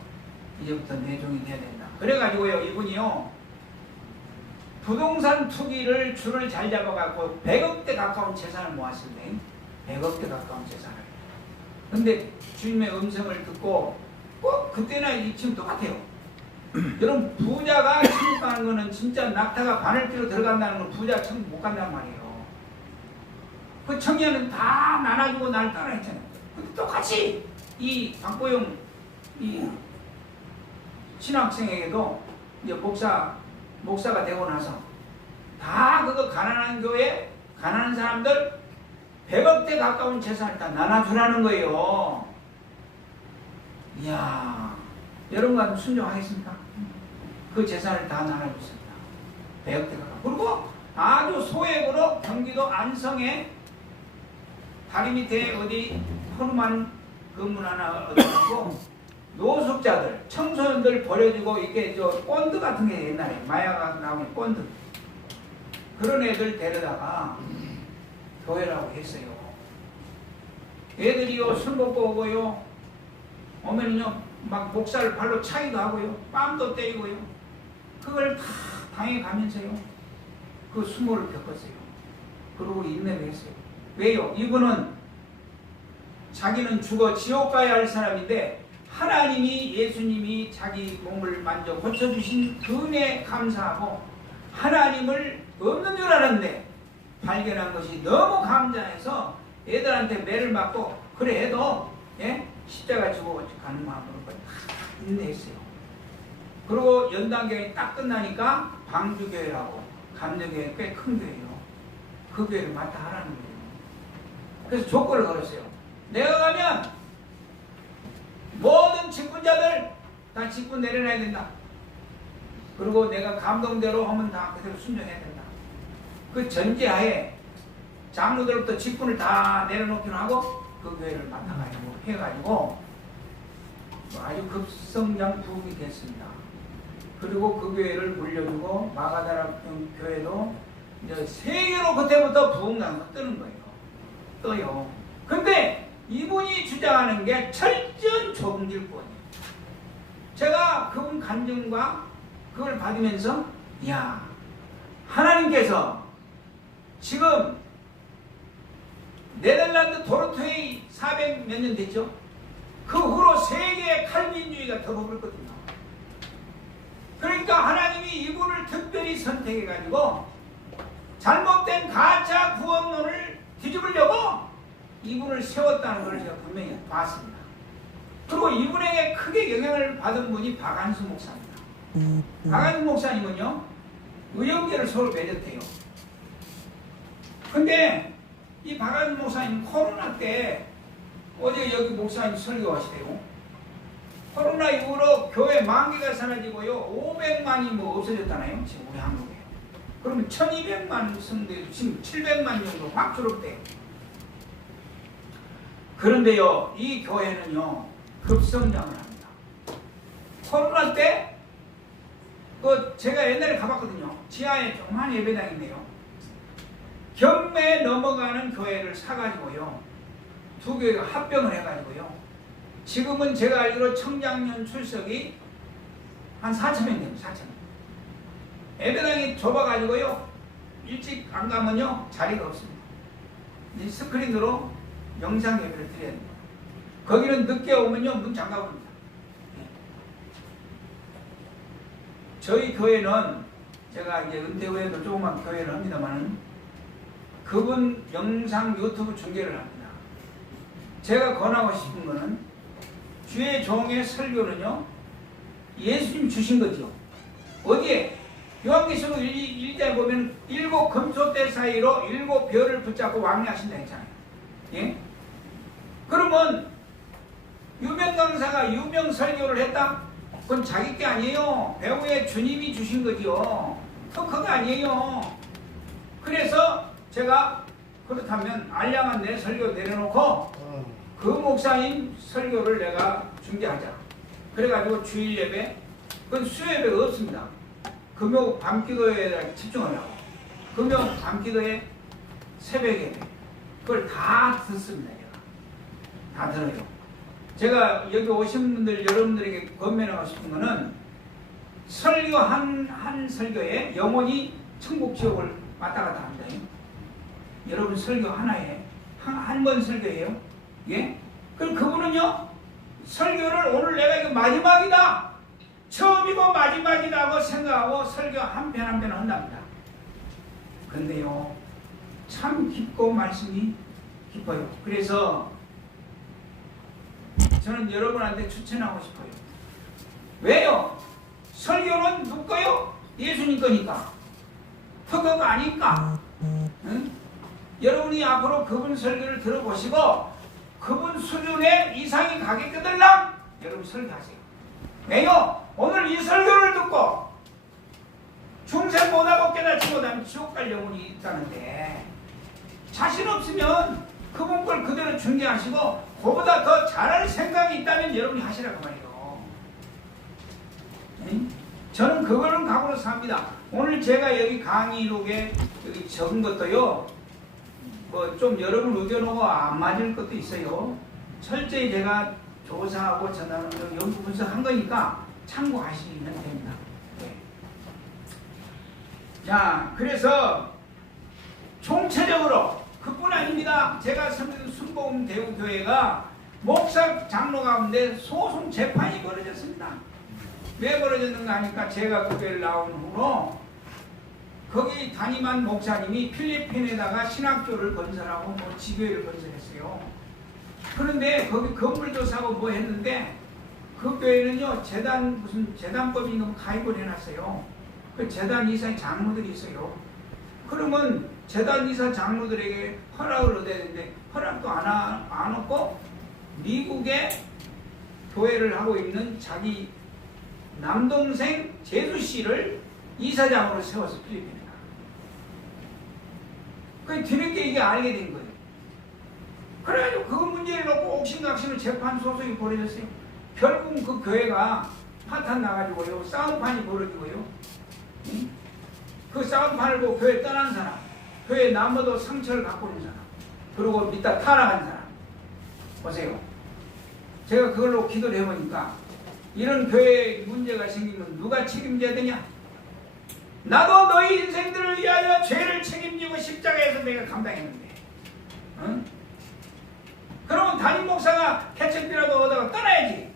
이제부터 내 종이 돼야 된다. 그래가지고요 이분이요 부동산 투기를 줄을 잘 잡아갖고 100억대 가까운 재산을 모았습니다. 100억대 가까운 재산을. 근데 주님의 음성을 듣고 꼭 그때나 지금 똑같아요. 여러분 부자가 천국 가는 거는 진짜 낙타가 바늘귀로 들어간다는 건 부자 천국 못 간단 말이에요. 그 청년은 다 나눠주고 날 따라했잖아요. 근데 똑같이 이 박보영 이 신학생에게도 이제 목사가 되고 나서 다 그거 가난한 교회 가난한 사람들 100억대 가까운 재산을 다 나눠주라는 거예요. 이야 여러분과 순종하겠습니까? 그 재산을 다 나눠줬습니다. 100억대 가까운. 그리고 아주 소액으로 경기도 안성에 다리 밑에 어디 허름한 건물 하나 얻어가지고 노숙자들, 청소년들 버려주고 이게 저 본드 같은 게 옛날에 마야가 나오는 본드 그런 애들 데려다가 교회라고 했어요. 애들이요 술 먹고 오고요 오면은요 막 목살을 발로 차기도 하고요 뺨도 때리고요 그걸 다 당해가면서요 그 수모를 겪었어요. 그리고 인내를 했어요. 왜요? 이분은 자기는 죽어 지옥 가야 할 사람인데 하나님이 예수님이 자기 몸을 만져 고쳐주신 그 은혜에 감사하고 하나님을 없는 줄 알았는데 발견한 것이 너무 감사해서 애들한테 매를 맞고 그래 해도 예? 십자가 지고 가는 마음으로 다 인내했어요. 그리고 연단교회 딱 끝나니까 방주교회라고 감정교회 꽤 큰 교회예요. 그 교회를 맡아 하라는 거예요. 그래서 조건을 걸었어요. 내가 가면 모든 직분자들 다 직분 내려놔야 된다. 그리고 내가 감동대로 하면 다 그대로 순종해야 된다. 그 전제하에 장로들부터 직분을 다 내려놓기로 하고 그 교회를 맡아가지고 해가지고 아주 급성장 부흥이 됐습니다. 그리고 그 교회를 물려주고 마가다라 교회도 이제 세계로 그때부터 부흥장로 뜨는 거예요. 떠요. 근데 이분이 주장하는 게 철저한 조금질권이에요. 제가 그분 간증과 그걸 받으면서 야, 하나님께서 지금 네덜란드 도르트웨이 400 몇 년 됐죠? 그 후로 세계의 칼빈주의가 덮어버렸거든요. 그러니까 하나님이 이분을 특별히 선택해가지고 잘못된 가짜 구원론을 뒤집으려고 이분을 세웠다는 걸 제가 분명히 봤습니다. 그리고 이분에게 크게 영향을 받은 분이 박안수 목사입니다. 박안수 목사님은요, 의형제를 서로 맺었대요. 근데 이 박안수 목사님 코로나 때 어제 여기 목사님 설교하시대요. 코로나 이후로 교회 만개가 사라지고요, 500만이 뭐 없어졌잖아요, 지금 우리 한국에. 그러면 1200만 성도에 지금 700만 정도 확 줄었대요. 그런데요, 이 교회는요, 급성장을 합니다. 코로나 때, 제가 옛날에 가봤거든요. 지하에 조그만 예배당이 있네요. 경매에 넘어가는 교회를 사가지고요, 두 교회가 합병을 해가지고요, 지금은 제가 알기로 청장년 출석이 한 4,000명 됩니다. 4,000명. 예배당이 좁아가지고요, 일찍 안 가면요, 자리가 없습니다. 이 스크린으로 영상 예배를 드려야 됩니다. 거기는 늦게 오면요, 문 잠가버립니다. 저희 교회는 제가 이제 은퇴 후에도 조그만 교회를 합니다만은 그분 영상 유튜브 중계를 합니다. 제가 권하고 싶은 거는 주의 종의 설교는요, 예수님 주신 거죠. 어디에? 요한계시록 1장에 보면 7 금소대 사이로 7 별을 붙잡고 왕래하신다 했잖아요. 예? 그러면 유명 강사가 유명 설교를 했다? 그건 자기 게 아니에요. 배우의 주님이 주신 거지요. 특허가 아니에요. 그래서 제가 그렇다면 알량한 내 설교 내려놓고 그 목사님 설교를 내가 중계하자. 그래가지고 주일 예배, 그건 수요예배가 없습니다. 금요 밤기도에 집중하려고. 금요 밤기도에 새벽 예배, 그걸 다 듣습니다. 제가 다 들어요. 제가 여기 오신 분들, 여러분들에게 권면하고 싶은 거는 설교 한 설교에 영혼이 천국 지옥을 왔다 갔다 합니다. 여러분 설교 하나에 한 번 설교예요. 예? 그럼 그분은요, 설교를 오늘 내가 이거 마지막이다, 처음이고 마지막이라고 생각하고 설교 한 편 한 편 한답니다. 근데요, 참 깊고 말씀이 깊어요. 그래서 저는 여러분한테 추천하고 싶어요. 왜요? 설교는 누구 거요? 예수님 거니까. 특허가 아니까. 응? 여러분이 앞으로 그분 설교를 들어보시고 그분 수준의 이상이 가게거들랑 여러분 설교하세요. 왜요? 오늘 이 설교를 듣고 중생 못하고 깨닫지 못하면 지옥 갈 영혼이 있다는데, 자신 없으면 그분 걸 그대로 중계하시고 그보다 더 잘할 생각이 있다면 여러분이 하시라고 말이에요. 저는 그거는 각오로 삽니다. 오늘 제가 여기 강의록에 여기 적은 것도요, 뭐 좀 여러분 의견하고 안 맞을 것도 있어요. 철저히 제가 조사하고 전화하는 연구 분석한 거니까 참고하시면 됩니다. 네. 자, 그래서 총체적으로 그뿐 아닙니다. 제가 섬기는 순복음 대우교회가 목사 장로 가운데 소송 재판이 벌어졌습니다. 왜 벌어졌는가 하니까 제가 그 교회를 나온 후로 거기 담임한 목사님이 필리핀에다가 신학교를 건설하고 뭐 지교회를 건설했어요. 그런데 거기 건물도 사고 뭐 했는데 그 교회는요, 무슨 재단법이 너무 가입을 해놨어요. 그 재단 이사의 장로들이 있어요. 그러면 재단 이사 장로들에게 허락을 얻어야 되는데 허락도 안 얻고 미국에 교회를 하고 있는 자기 남동생 제수 씨를 이사장으로 세워서 필리핀에다. 그 뒤늦게 이게 알게 된 거예요. 그래가지고 그 문제를 놓고 옥신각신을 재판 소송이 벌어졌어요. 결국 그 교회가 파탄 나가지고요, 싸움판이 벌어지고요. 응? 그 싸움판을 보고 교회 떠난 사람, 교회 남아도 상처를 갖고 있는 사람, 그리고 믿다 타락한 사람. 보세요. 제가 그걸로 기도를 해보니까 이런 교회에 문제가 생기면 누가 책임져야 되냐? 나도 너희 인생들을 위하여 죄를 책임지고 십자가에서 내가 감당했는데, 응? 그러면 담임 목사가 개척비라도 얻어가 떠나야지.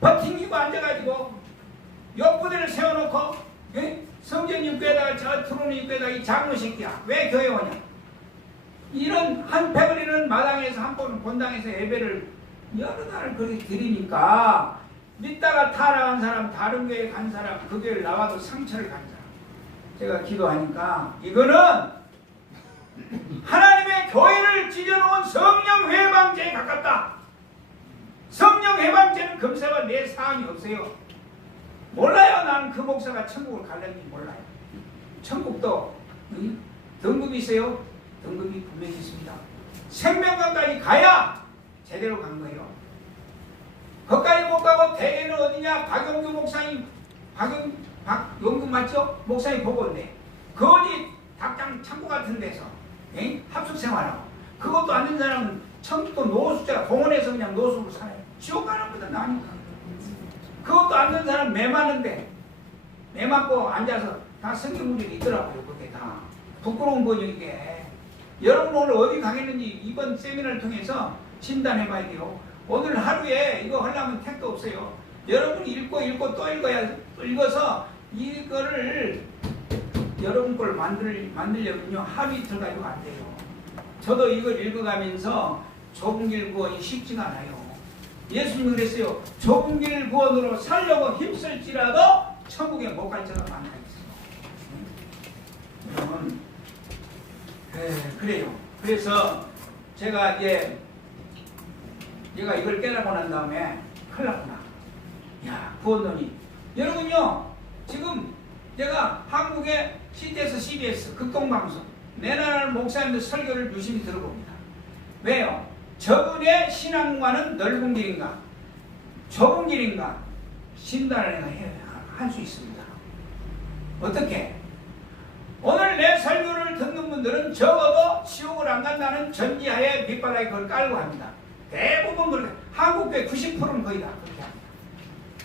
버팅기고 앉아가지고 옆부대를 세워놓고, 예? 성전 입구에다가 저 들어오는 입구에다가 이 장로 새끼야 왜 교회 오냐? 이런 한 패거리는 마당에서 한 번 본당에서 예배를 여러 달을 그렇게 드리니까 믿다가 타락한 사람, 다른 교회 간 사람, 그 교회를 나와도 상처를 간 사람, 제가 기도하니까 이거는 하나님의 교회를 찢어놓은 성령 회방죄에 가깝다. 성령 회방죄는 금세와 내 사항이 없어요. 몰라요. 나는 그 목사가 천국을 갈는지 몰라요. 천국도 등급이 있어요. 등급이 분명히 있습니다. 생명관까지 가야 제대로 간 거예요. 거기까지 못 가고 대개는 어디냐? 박영규 목사님, 박영규 맞죠? 목사님 보고인데 그 어디 닭장 창고 같은 데서 합숙 생활하고, 그것도 안 된 사람은 천국도 노숙자 공원에서 그냥 노숙을 살아요. 지옥 가는 것보다 나으니까. 그것도 안 된 사람 매 맞는데 매 맞고 앉아서 다 성경문제가 있더라고요. 그게 다 부끄러운 거죠 이게. 여러분 오늘 어디 가겠는지 이번 세미나를 통해서 진단해봐야 돼요. 오늘 하루에 이거 하려면 택도 없어요. 여러분이 읽고 또 읽어야, 또 읽어서 이거를 여러분 걸 만들려면요 하루 이틀 가지고 안 돼요. 저도 이걸 읽어가면서 좁은 길 구원이 쉽지가 않아요. 예수님이 그랬어요. 좁은 길 구원으로 살려고 힘쓸지라도 천국에 못 갈 자가 많다 했어요. 여러분, 그래요. 그래서 제가 얘가 이걸 깨닫고 난 다음에 큰일 났구나. 야, 구원론이. 여러분요, 지금 제가 한국의 CTS, CBS, 극동방송, 내 나라 목사님들 설교를 유심히 들어봅니다. 왜요? 저분의 신앙과는 넓은 길인가, 좁은 길인가, 진단을 할 수 있습니다. 어떻게? 오늘 내 설교를 듣는 분들은 적어도 지옥을 안 간다는 전지하에 밑바닥에 그걸 깔고 합니다. 대부분 그렇게, 한국교회 90%는 거의 다 그렇게 합니다.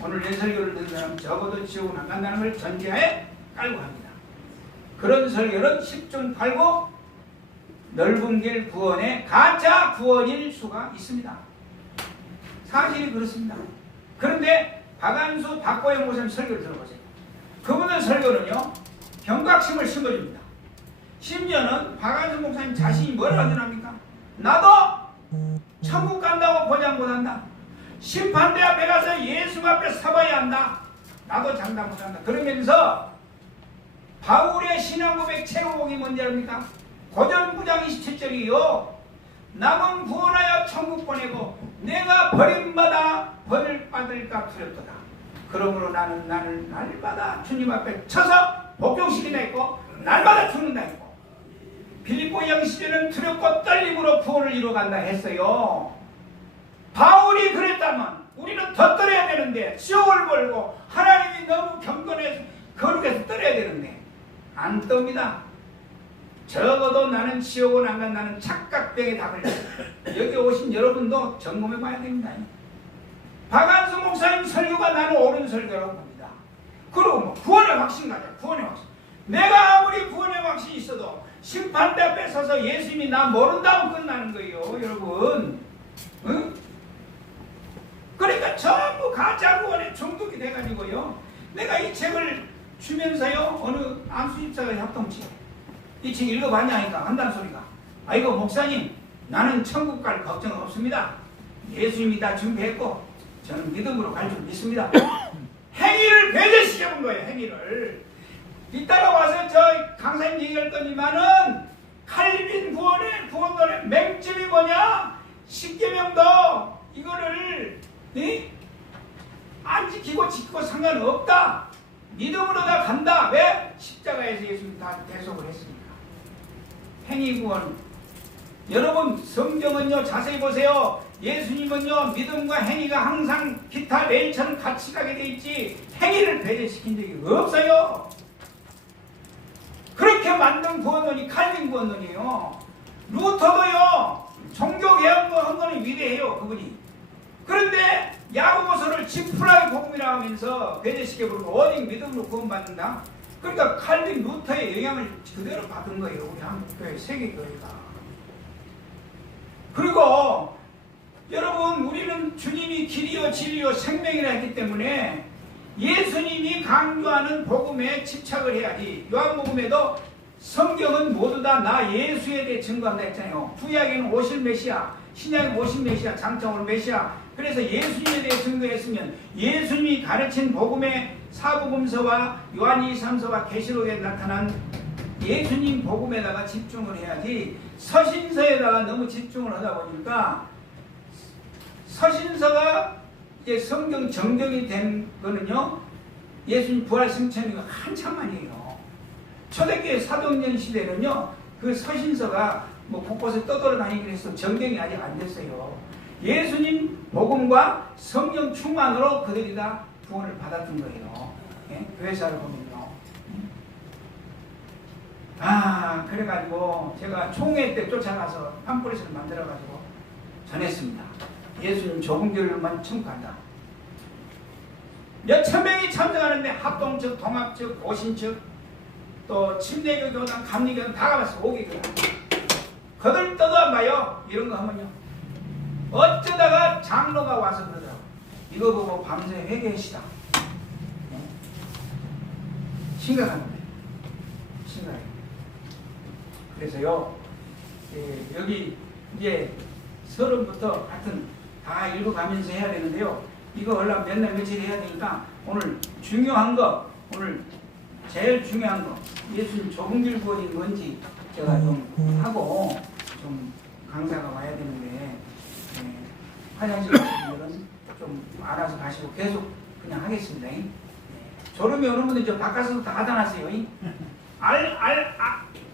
오늘 내 설교를 듣는 사람은 적어도 지옥은 안 간다는 걸 전지하에 깔고 합니다. 그런 설교는 10중 8구 넓은 길 구원의 가짜 구원일 수가 있습니다. 사실이 그렇습니다. 그런데 박안수, 박보영 목사님 설교를 들어보세요. 그분의 설교는요 경각심을 심어줍니다. 심지어는 박안수 목사님 자신이 뭐라고 하더랍니까? 나도 천국 간다고 보장 못한다. 심판대 앞에 가서 예수 앞에 서봐야 한다. 나도 장담 못한다. 그러면서 바울의 신앙 고백 최고봉이 뭔지 압니까? 고전 9장 27절이요. 남은 구원하여 천국 보내고 내가 버림받아 벌을 받을까 두렵도다. 그러므로 나는 날마다 주님 앞에 쳐서 복종시키다 했고 날마다 죽는다 했고, 빌립보 영시대는 두렵고 떨림으로 구원을 이루어간다 했어요. 바울이 그랬다면 우리는 더 떨어야 되는데, 지옥을 벌고 하나님이 너무 경건해서 거룩해서 떨어야 되는데 안 떱니다. 적어도 나는 지옥은 안 간다는 착각병에 답을 여기 오신 여러분도 점검해 봐야 됩니다. 박안수 목사님 설교가 나는 옳은 설교라고 봅니다. 그리고 뭐 구원의 확신 가자. 구원의 확신. 내가 아무리 구원의 확신이 있어도 심판대 앞에 서서 예수님이 나 모른다고 끝나는 거예요, 여러분. 응? 그러니까 전부 가짜 구원에 중독이 돼가지고요. 내가 이 책을 주면서요, 어느 안수집사가 협동치 이 책 읽어봤냐니까 한다는 소리가, 아이고 목사님 나는 천국 갈 걱정 없습니다. 예수님이 다 준비했고 저는 믿음으로 갈 줄 믿습니다. 행위를 배제시켜본 거예요. 행위를. 이따가 와서 저 강사님 얘기할 거지만은 칼빈 구원의 구원론의 맹점이 뭐냐? 십계명도 이거를 안 지키고 행위구원. 여러분 성경은요 자세히 보세요. 예수님은요 믿음과 행위가 항상 기타 레일처럼 같이 가게 돼 있지 행위를 배제시킨 적이 없어요. 그렇게 만든 구원론이 칼빈 구원론이에요. 루터도요 종교개혁 한 거는 위대해요 그분이. 그런데 야고보서를 지푸라기 복음이라고 하면서 배제시켜버리고 오직 믿음으로 구원받는다. 그러니까 칼빈 루터의 영향을 그대로 받은 거예요 우리 한국교회 세계교회가. 그리고 여러분 우리는 주님이 길이요 진리요 생명이라 했기 때문에 예수님이 강조하는 복음에 집착을 해야지. 요한복음에도 성경은 모두 다 나 예수에 대해 증거한다 했잖아요. 구약에는 오실 메시아, 신약에는 오실 메시아, 장차 올 메시아. 그래서 예수님에 대해 증거했으면 예수님이 가르친 복음의 사복음서와 요한 2, 3서와 계시록에 나타난 예수님 복음에다가 집중을 해야지 서신서에다가 너무 집중을 하다 보니까 서신서가 이제 성경 정경이 된 거는요 예수님 부활 승천이 한참 만이에요. 초대교회 사도행전 시대는요 그 서신서가 뭐 곳곳에 떠돌아다니긴 해서 정경이 아직 안 됐어요. 예수님 복음과 성령 충만으로 그들이 다 구원을 받았던 거예요. 예? 교회사를 보면요. 그래가지고 제가 총회 때 쫓아가서 팜플렛을 만들어가지고 전했습니다. 예수님 조공교회만 청구한다. 몇천 명이 참석하는데 합동 측, 동합 측, 고신 측, 또 침례교 교단, 감리교단 다 가봤어. 5개교단. 거들 떠도안봐요. 이런 거 하면요. 어쩌다가 장로가 와서 그러더라고. 이거 보고 밤새 회개하시다. 심각한 거예요. 심각해요. 그래서요, 여기 이제 서론부터 하여튼 다 읽어가면서 해야 되는데요. 이거 얼른 몇 날 며칠 해야 되니까 오늘 중요한 거, 오늘 제일 중요한 거, 예수님 좁은 길 구원이 뭔지 제가 좀 하고 좀 강사가 와야 되는데 화장실 가시는 분들은 좀 알아서 가시고 계속 그냥 하겠습니다. 졸음이 오는 분들 저 바깥에서 다 갖다 놨어요.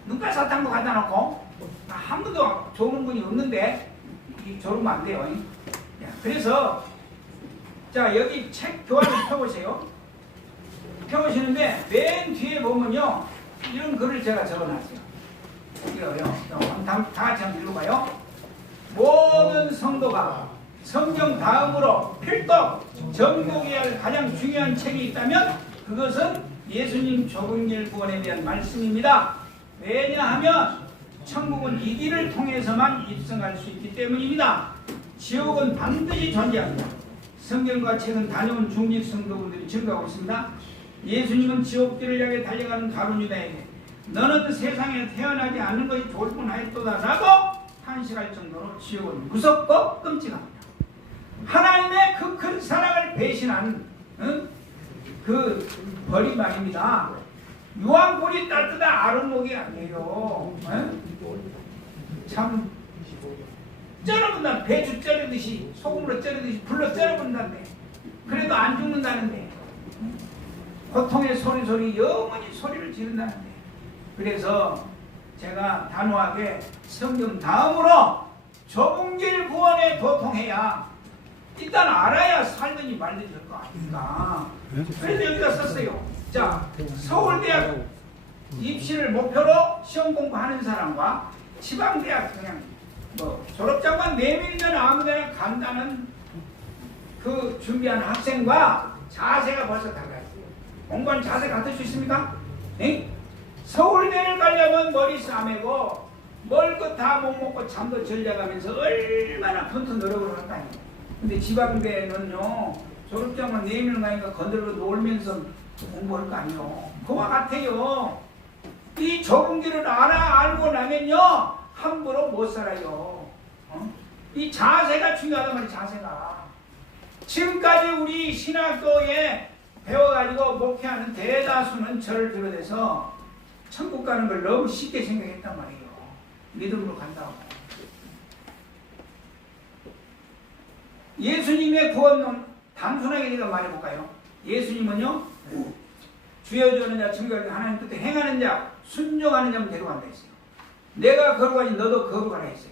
눈깔 사탕도 갖다 놓고 한 번도 좋은 분이 없는데 졸으면 안 돼요. 그래서 자 여기 책 교환을 펴보세요. 펴보시는데 맨 뒤에 보면요 이런 글을 제가 적어놨어요. 이거요. 다 같이 한번 읽어봐요. 모든 성도가 성경 다음으로 필독 정독해야 할 가장 중요한 책이 있다면 그것은 예수님 좁은 길 구원에 대한 말씀입니다. 왜냐하면 천국은 이 길을 통해서만 입성할 수 있기 때문입니다. 지옥은 반드시 존재합니다. 성경과 책은 다녀온 중직 성도분들이 증거하고 있습니다. 예수님은 지옥길을 향해 달려가는 가룟 유다에게 너는 세상에 태어나지 않는 것이 좋을 뻔하였도다 라고 탄식할 정도로 지옥은 무섭고 끔찍합니다. 하나님의 그 큰 사랑을 배신한 그 벌이 말입니다. 유황불이 따뜻한 아름목이 아니에요. 참 쩔어본다. 배추 쩔어듯이 소금으로 쩔어듯이 불로 쩔어본다는데 그래도 안 죽는다는데 고통의 소리 영원히 소리를 지른다는데 그래서 제가 단호하게 성경 다음으로 좁은 길 구원에 도통해야 일단 알아야 살든지 말든지 될 거 아닙니까? 그래서 여기다 썼어요. 자, 서울대학 입시를 목표로 시험 공부하는 사람과 지방대학 그냥 뭐 졸업장만 내밀면 아무데나 간다는 그 준비하는 학생과 자세가 벌써 달라요. 공부하는 자세 같을 수 있습니까? 에? 서울대를 가려면 머리 싸매고 먹을 것 다 못 먹고 잠도 절 자가면서 얼마나 푼푼 노력을 할까요? 근데 지방대는요 졸업장만 내밀는 거니까 건들고 놀면서 공부할 거 아니에요. 그와 같아요. 이 좁은 길을 알고 나면요 함부로 못 살아요. 이 자세가 중요하단 말이에요. 자세가 지금까지 우리 신학교에 배워가지고 목회하는 대다수는 저를 비롯해서 천국 가는 걸 너무 쉽게 생각했단 말이에요. 믿음으로 간다고. 예수님의 구원론 단순하게 제가 말해볼까요? 예수님은요 주여 주는 자 증거할 때 하나님 뜻에 행하는 자 순종하는 자만 데려간다 했어요. 내가 거룩하니 너도 거룩하라 했어요.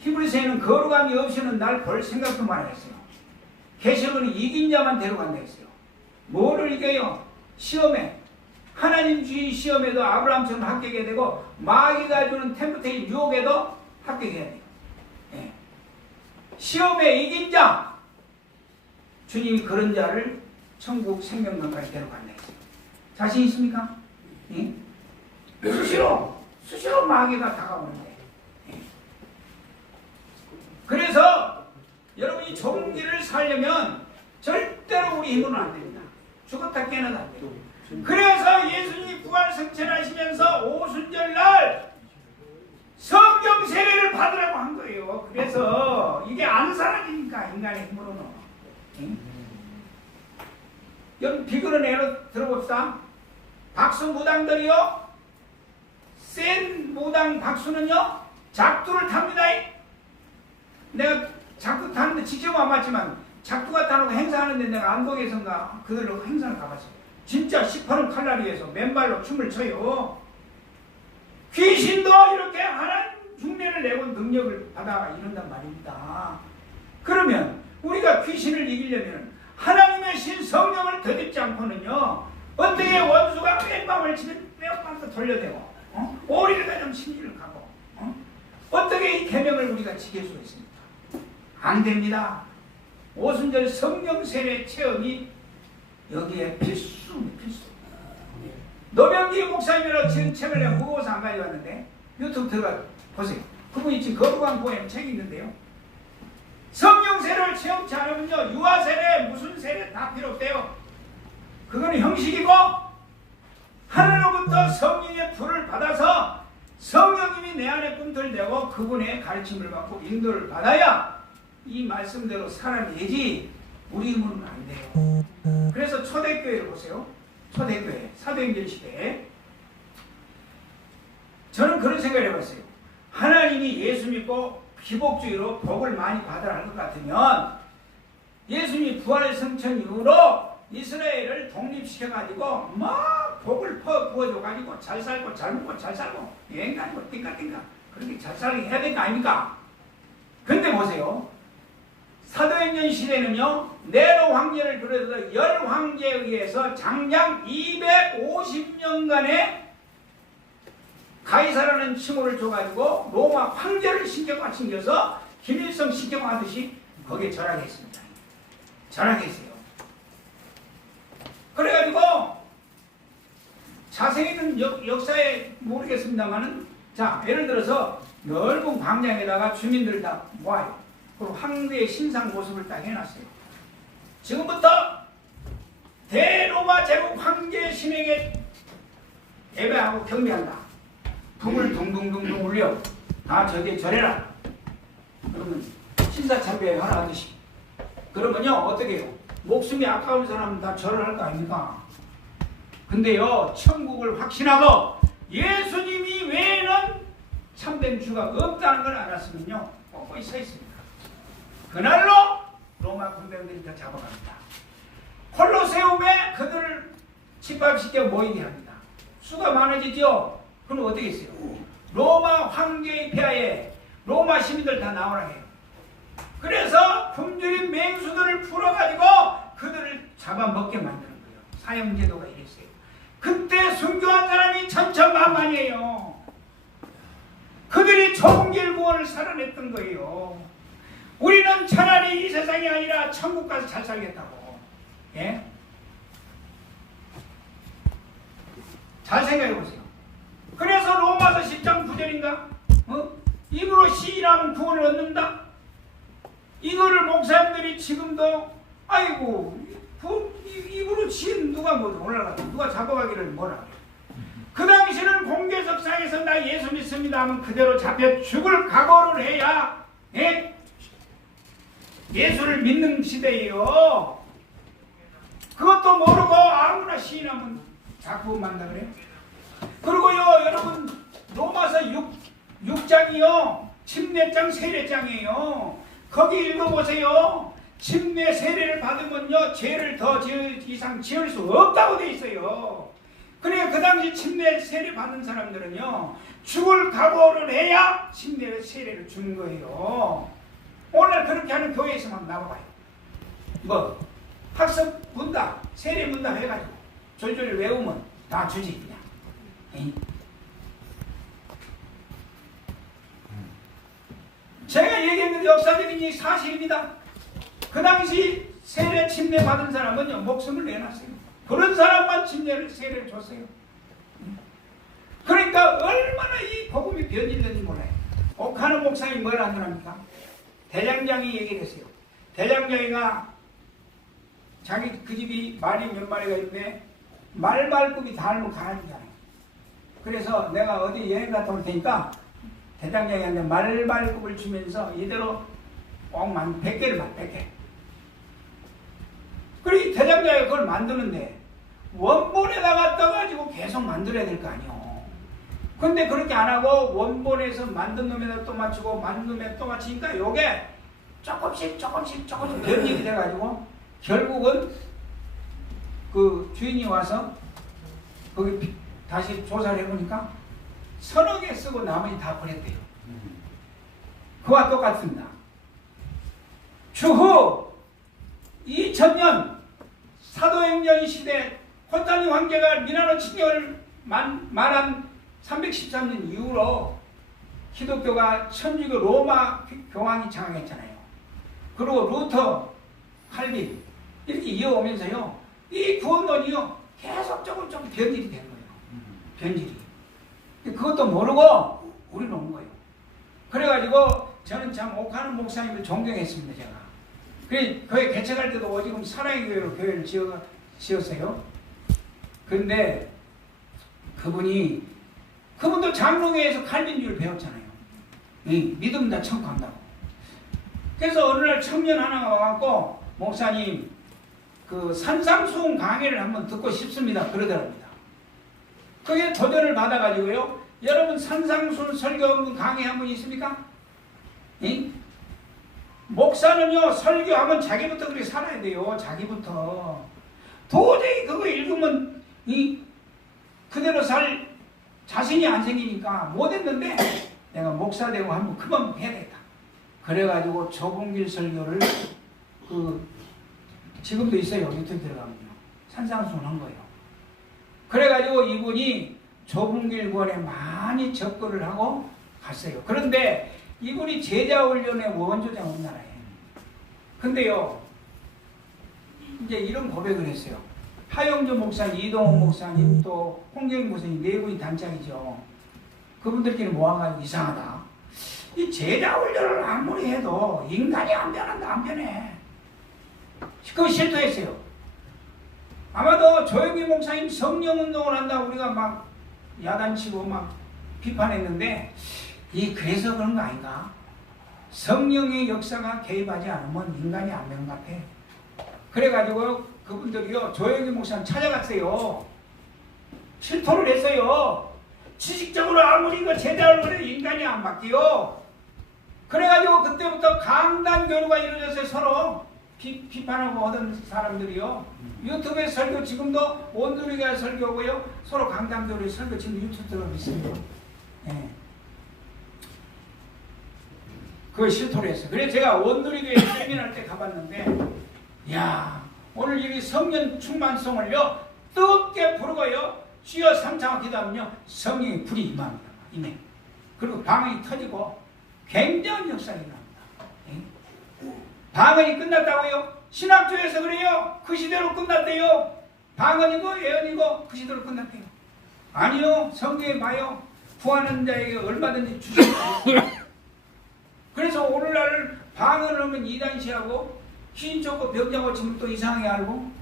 히브리서에는 거룩함이 없이는 날 볼 생각도 말아 했어요. 계시록은 이긴 자만 데려간다 했어요. 뭐를 이겨요? 시험에. 하나님 주신 시험에도 아브라함처럼 합격해야 되고 마귀가 주는 템프테이션 유혹에도 합격해야 돼요. 예. 시험에 이긴 자, 주님이 그런 자를 천국 생명강까지 데려간다 했어요. 자신 있습니까? 예? 수시로 마귀가 다가오는데. 예. 그래서 여러분이 좋은 길을 살려면 절대로 우리 힘으로는 안 됩니다. 죽었다 깨어나도 안 돼요. 그래서 예수님이 부활 승천하시면서 오순절날 성경 세례를 받으라고 한 거예요. 그래서 이게 안 사라지니까 인간의 힘으로는. 응? 여러분 비그런 예로 들어봅시다. 박수 무당들이요, 센 무당 박수는요 작두를 탑니다. 내가 작두 타는데 직접 안 봤지만 작두가 타는 거 행사하는데 내가 안동에선가 그들로 행사를 가봤어요. 진짜 18원 칼날리에서 맨발로 춤을 춰요. 귀신도 이렇게 하나님 흉내를 내고 능력을 받아 이런단 말입니다. 그러면 우리가 귀신을 이기려면 하나님의 신 성령을 더듬지 않고는요 어떻게 원수가 왼방을 치면 왼방도 돌려대고 오리를 가면 심리를 가고 어떻게 이 계명을 우리가 지킬 수 있습니까? 안 됩니다. 오순절 성령 세례 체험이 여기에 필수입니다. 필수. 노병기 목사님이라고 지금 책을 내가 무거워서 안 가져왔는데 유튜브 들어가 보세요. 그분이 지금 거룩한 보행 책이 있는데요. 성령 세례를 체험치 않으면요 유아 세례 무슨 세례 다 필요 없대요. 그거는 형식이고 하늘로부터 성령의 불을 받아서 성령님이 내 안에 꿈틀대고 그분의 가르침을 받고 인도를 받아야 이 말씀대로 살아내지 우리 힘으로는 안 돼요. 그래서 초대교회를 보세요. 초대교회 사도행전 시대에 저는 그런 생각을 해봤어요. 하나님이 예수 믿고 기복주의로 복을 많이 받아야 할 것 같으면 예수님이 부활 승천 이후로 이스라엘을 독립시켜가지고 막 복을 부어줘가지고 잘 살고 잘 먹고 잘 살고 여행 다니고 띵까띵까 그렇게 잘 살게 해야 될 거 아닙니까? 근데 보세요. 사도행전 시대는요 네로 황제를 비롯해서 열 황제에 의해서 장량 250년간의 가이사라는 칭호를 줘가지고 로마 황제를 신격화 챙겨서 김일성 신격화하듯이 거기에 절하겠습니다. 절하겠어요. 그래가지고 자세히는 역사에 모르겠습니다만은 자 예를 들어서 넓은 광장에다가 주민들 다 모아요. 그리고 황제의 신상 모습을 딱 해놨어요. 지금부터 대로마 제국 황제 신에게 예배하고 경배한다. 북을 둥둥둥둥 울려. 다 저기에 절해라. 그러면 신사참배 하라 하듯이. 그러면요 어떻게 해요? 목숨이 아까운 사람은 다 절을 할 거 아닙니까? 근데요 천국을 확신하고 예수님이 외에는 참된 주가 없다는 걸 알았으면요 뻔뻔히 서 있습니다. 그날로 로마 군병들이 다 잡아갑니다. 콜로세움에 그들을 집합시켜 모이게 합니다. 수가 많아지죠? 그럼 어떻게 했어요? 로마 황제의 폐하에 로마 시민들 다 나오라 해요. 그래서 굶주린 맹수들을 풀어가지고 그들을 잡아먹게 만드는 거예요. 사형제도가 이랬어요. 그때 순교한 사람이 천천만만이에요. 그들이 종길 구원을 살아냈던 거예요. 우리는 차라리 이 세상이 아니라 천국 가서 잘 살겠다고. 예? 잘 생각해 보세요. 그래서 로마서 10장 9절인가? 입으로 시인하면 구원을 얻는다? 이거를 목사님들이 지금도 아이고 입으로 시인 누가 뭐 올라가고 누가 잡아가기를 뭐라 그래. 그 당시는 공개석상에서 나 예수 믿습니다 하면 그대로 잡혀 죽을 각오를 해야 예? 예수를 믿는 시대예요. 그것도 모르고 아무나 시인하면 작품 만다 그래요. 그리고요 여러분 로마서 6장이요 침례장 세례장이에요. 거기 읽어보세요. 침례 세례를 받으면요 죄를 더 이상 지을 수 없다고 돼 있어요. 그러니까 그 당시 침례 세례 받는 사람들은요, 죽을 각오를 해야 침례 세례를 주는 거예요. 오늘 그렇게 하는 교회에서만 나와봐요. 뭐 학습 문답, 세례 문답 해가지고 졸졸 외우면 다 주지 그냥. 에이? 제가 얘기했는데 역사적인 사실입니다. 그 당시 세례 침례 받은 사람은요, 목숨을 내놨어요. 그런 사람만 침례를 세례를 줬어요. 그러니까 얼마나 이 복음이 변질된지 몰라요. 옥하는 목사님이 뭘 안 합니까? 대장장이 얘기를 했어요. 대장장이가 자기 그 집이 말이 몇 마리가 있는데 말발굽이 닳으면 강아지잖아요. 그래서 내가 어디 여행 갔다 올 테니까 대장장이한테 말발굽을 주면서 이대로 꼭 100개를 만 100개. 그리고 대장장이가 그걸 만드는데 원본에다가 떠가지고 계속 만들어야 될 거 아니에요. 근데 그렇게 안 하고 원본에서 만든 놈에다 또 맞추고 만든 놈에 또 맞추니까 요게 조금씩 변질이 돼가지고 결국은 그 주인이 와서 거기 다시 조사를 해보니까 서너 개 쓰고 나머지 다 버렸대요. 그와 똑같습니다. 추후 2000년 사도행전 시대 콘스탄틴 황제가 미나노 칭령을 말한 313년 이후로 기독교가 천주교 로마 교황이 장악했잖아요. 그리고 루터, 칼빈 이렇게 이어오면서요, 이 구원론이요 계속 조금 변질이 된 거예요. 변질이. 그것도 모르고 우리는 온 거예요. 그래가지고 저는 참 옥하는 목사님을 존경했습니다. 제가. 그래 교회 개척할 때도 오지금 사랑의 교회로 교회를 지었어요. 근데 그분도 장로교에서 칼빈주의를 배웠잖아요. 믿음 다 천국 간다고. 그래서 어느 날 청년 하나가 와갖고 목사님 그 산상수훈 강의를 한번 듣고 싶습니다. 그러더랍니다. 그게 도전을 받아가지고요. 여러분 산상수훈 설교 강의 한 분 있습니까? 목사는요 설교하면 자기부터 그렇게 살아야 돼요. 자기부터. 도저히 그거 읽으면 그대로 살 자신이 안 생기니까 못했는데 내가 목사 되고 한번 그만 해야 되겠다. 그래가지고 좁은 길 설교를 지금도 있어요. 유튜브 들어가면요. 산상수훈 한 거예요. 그래가지고 이분이 좁은 길 구원에 많이 접근을 하고 갔어요. 그런데 이분이 제자훈련의 원조장 우리나라에. 근데요 이제 이런 고백을 했어요. 하영주 목사님, 이동훈 목사님, 또 홍경인 목사님 네 분이 단짝이죠. 그분들끼리 모아가지고 이상하다. 이 제자훈련을 아무리 해도 인간이 안 변한다, 안 변해. 그거 실토했어요. 아마도 조영기 목사님 성령운동을 한다고 우리가 막 야단치고 막 비판했는데 그래서 그런 거 아닌가? 성령의 역사가 개입하지 않으면 인간이 안 변한 것 같아. 그래가지고 그분들이요 조영기 목사님 찾아갔어요. 실토를 했어요. 지식적으로 아무리 제자를 해도 인간이 안 바뀌어. 그래가지고 그때부터 강단 교류가 이루어졌어요. 서로 비판하고 하던 사람들이요. 유튜브에 설교 지금도 온누리가 설교고요. 서로 강단 교류 설교 지금 유튜브 들어가고 있습니다. 네. 그걸 실토를 했어요. 그래서 제가 온누리교회 세미나할 때 가봤는데 야 오늘 이 성령 충만성을요 뜨겁게 부르고요 주여 삼창을 기도하면요 성령의 불이 임합니다. 임해. 그리고 방언이 터지고 굉장한 역사가 일어납니다. 방언이 끝났다고요? 신학조에서 그래요. 그 시대로 끝났대요. 방언이고 예언이고 그 시대로 끝났대요. 아니요. 성경에 봐요. 구하는 자에게 얼마든지 주신다. 그래서 오늘날 방언을 하면 이단시하고 귀인 쫓고 병자 고치면 또 이상하게 알고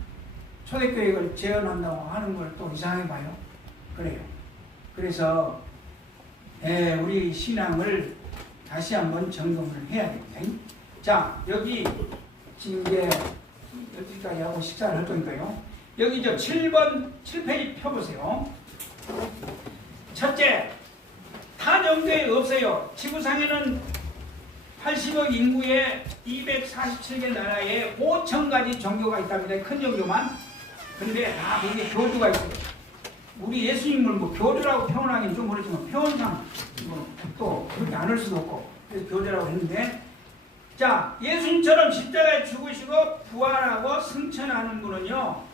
초대교육을 재현한다고 하는 걸 또 이상하게 봐요. 그래요. 그래서 우리 신앙을 다시 한번 점검을 해야 됩니다. 자, 여기 지금 이제 여기까지 하고 식사를 할 거니까요. 여기 7페이지 펴보세요. 첫째, 탄영교회 없어요. 지구상에는 80억 인구에 247개 나라에 5,000가지 종교가 있답니다. 큰 종교만. 근데 다 거기에 교주가 있어요. 우리 예수님을 뭐 교주라고 표현하기는 좀 그렇지만 표현상 또 그렇게 안 할 수도 없고 그래서 교주라고 했는데, 자, 예수님처럼 십자가에 죽으시고 부활하고 승천하는 분은요,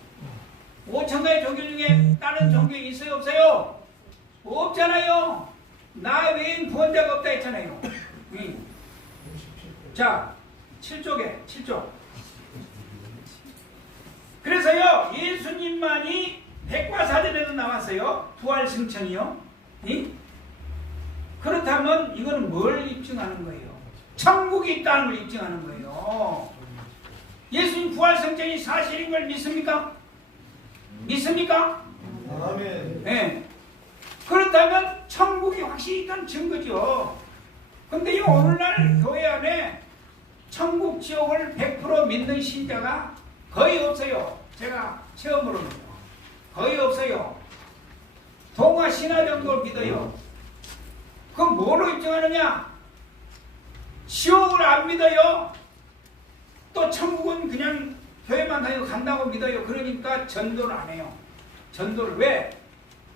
5천가지 종교 중에 다른 종교에 있어요 없어요? 없잖아요. 나 외인 구원자가 없다 했잖아요. 자, 7쪽. 그래서요, 예수님만이 백과사전에도 나왔어요. 부활 승천이요. 그렇다면 이거는 뭘 입증하는 거예요? 천국이 있다는 걸 입증하는 거예요. 예수님 부활 승천이 사실인 걸 믿습니까? 믿습니까? 아멘. 네. 그렇다면 천국이 확실히 있다는 증거죠. 근데 이 오늘날 교회 안에 천국 지옥을 100% 믿는 신자가 거의 없어요. 제가 체험으로는 거의 없어요. 동화 신화 정도를 믿어요. 그럼 뭐로 입증하느냐? 지옥을 안 믿어요. 또 천국은 그냥 교회만 다니고 간다고 믿어요. 그러니까 전도를 안 해요. 전도를 왜?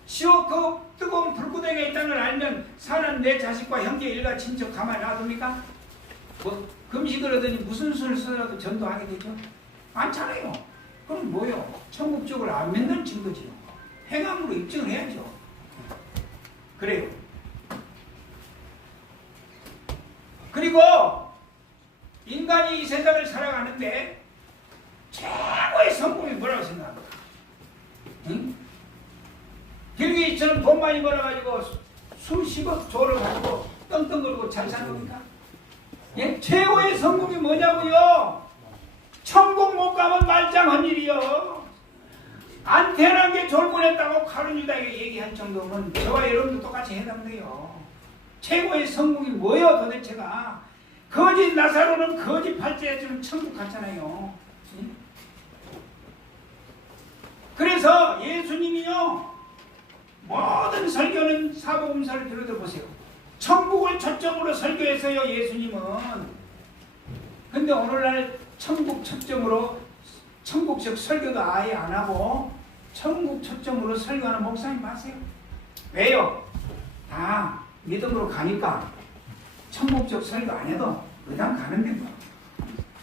지옥 그 뜨거운 불구덩이에 있다는 걸 알면 사는 내 자식과 형제 일가 친척 가만히 놔둡니까? 뭐 금식을 하더니 무슨 수를 써라도 전도하게 되죠? 않잖아요. 그럼 뭐요? 천국 지옥을 안 믿는 증거지요. 행함으로 입증을 해야죠. 그래요. 그리고 인간이 이 세상을 살아가는데 최고의 성공이 뭐라고 생각합니까? 응? 빌게이츠는 돈 많이 벌어가지고 수십억 조를 가지고 떵떵거리고 잘 사는 겁니까? 예? 최고의 성공이 뭐냐고요? 천국 못 가면 말짱한 일이요. 안 태어난 게 졸문했다고 카론 유다에게 얘기할 정도면 저와 여러분도 똑같이 해당돼요. 최고의 성공이 뭐예요 도대체가? 거짓 나사로는 거짓 팔자에 천국 갔잖아요. 예? 그래서 예수님이요, 모든 설교는 사복음서를 들어보세요. 천국을 초점으로 설교했어요, 예수님은. 근데 오늘날 천국 초점으로 천국적 설교도 아예 안 하고 천국 초점으로 설교하는 목사님 마세요. 왜요? 다 믿음으로 가니까 천국적 설교 안 해도 그냥 가는데 뭐.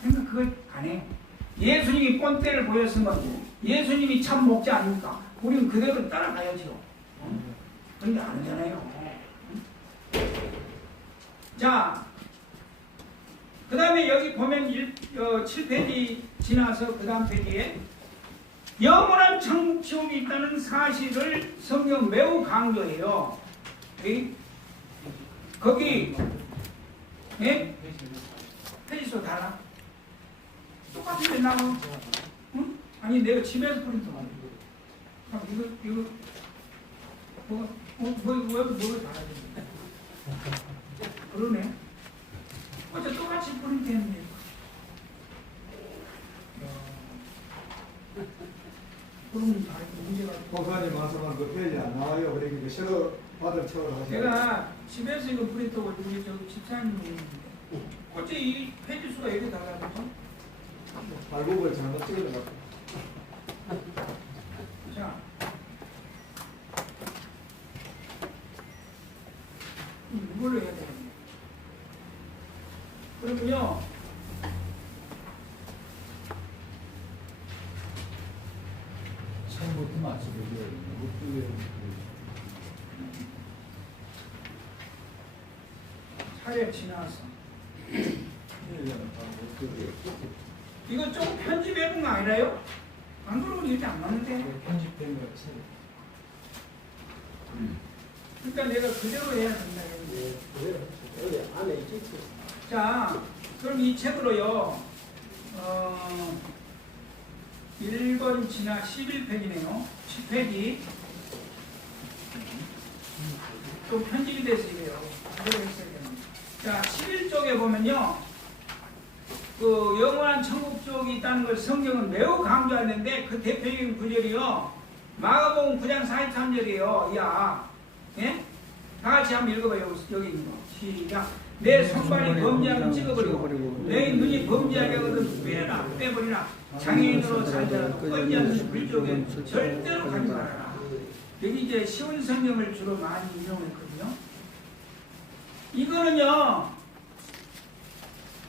그러니까 그걸 안 해요. 예수님이 꼰대를 보였으면 예수님이 참 목자 아닙니까? 우리는 그대로 따라가야죠. 그런데 안 하잖아요. 자, 그 다음에 여기 보면 7페이지 지나서 그 다음 페이지에 영원한 천국 지옥이 있다는 사실을 성경 매우 강조해요. 거기 예? 페이지수 달라? 똑같은데 나는 응? 아니 내가 집에서 프린트 안 해. 이거 뭐가 달라졌는데? 그러네. 어째 똑같이 프린트 했네. 그럼 다 문제가. 목사님 말씀한 그 페이지 안 나와요. 그러니까 새로 받을 처를 하셔야 제가 집에서 이거 프린트하고 우리 저기 집사님이 있는데 어째 이 페이지 수가 이렇게 달라졌죠? 발굽을 잘못 찍어갖고. 자, 이걸로 해야 되겠네. 그러면요, 처음부터 맞춰보세요. 차례 지나서 이거 좀 편집해본 거 아니라요? 안 그러면 이렇게 안 맞는데. 편집된 거 처리. 그러니까 내가 그대로 해야 된다 했는데. 여기 안에 있지. 자, 그럼 이 책으로요, 1번 지나 11페이지네요. 10페이지. 또 편집이 돼서 이래요. 그대로 했어야 되는데. 자, 11쪽에 보면요, 그 영원한 천국 쪽이 있다는 걸 성경은 매우 강조하는데 그 대표적인 구절이요, 마가복음 9장 43절이에요. 야, 예? 다 같이 한번 읽어봐요. 여기 있는 거. 시작. 내 손발이 범죄하면 찍어버리고 내 눈이 범죄하게 하거든 빼버리나 장애인으로 살더라도 뻔히 않는 불쪽에 절대로 가지 말아라. 여기 이제 쉬운 성경을 주로 많이 인용했거든요. 이거는요,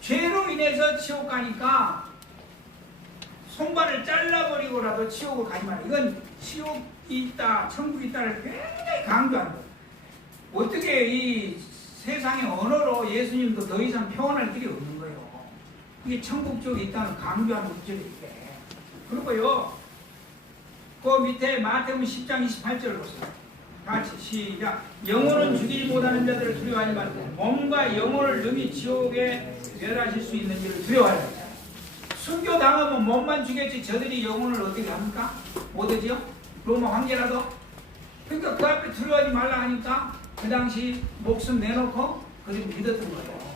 죄로 인해서 지옥 가니까 손발을 잘라버리고라도 지옥을 가지 마라. 이건 지옥이 있다, 천국이 있다를 굉장히 강조하는 거예요. 어떻게 이 세상의 언어로 예수님도 더 이상 표현할 길이 없는 거예요. 이게 천국 쪽에 있다는 강조하는 목적이기 때문에. 그리고요, 그 밑에 마태복음 10장 28절을 보세요. 같이 시작. 영혼은 죽이지 못하는 자들을 두려워하지 말고 몸과 영혼을 능히 지옥에 멸하실 수 있는 일을 두려워하라. 순교 당하면 몸만 죽였지 저들이 영혼을 어떻게 합니까? 못하지요? 로마 황제라도. 그러니까 그 앞에 두려워하지 말라 하니까 그 당시 목숨 내놓고 그들이 믿었던 거예요.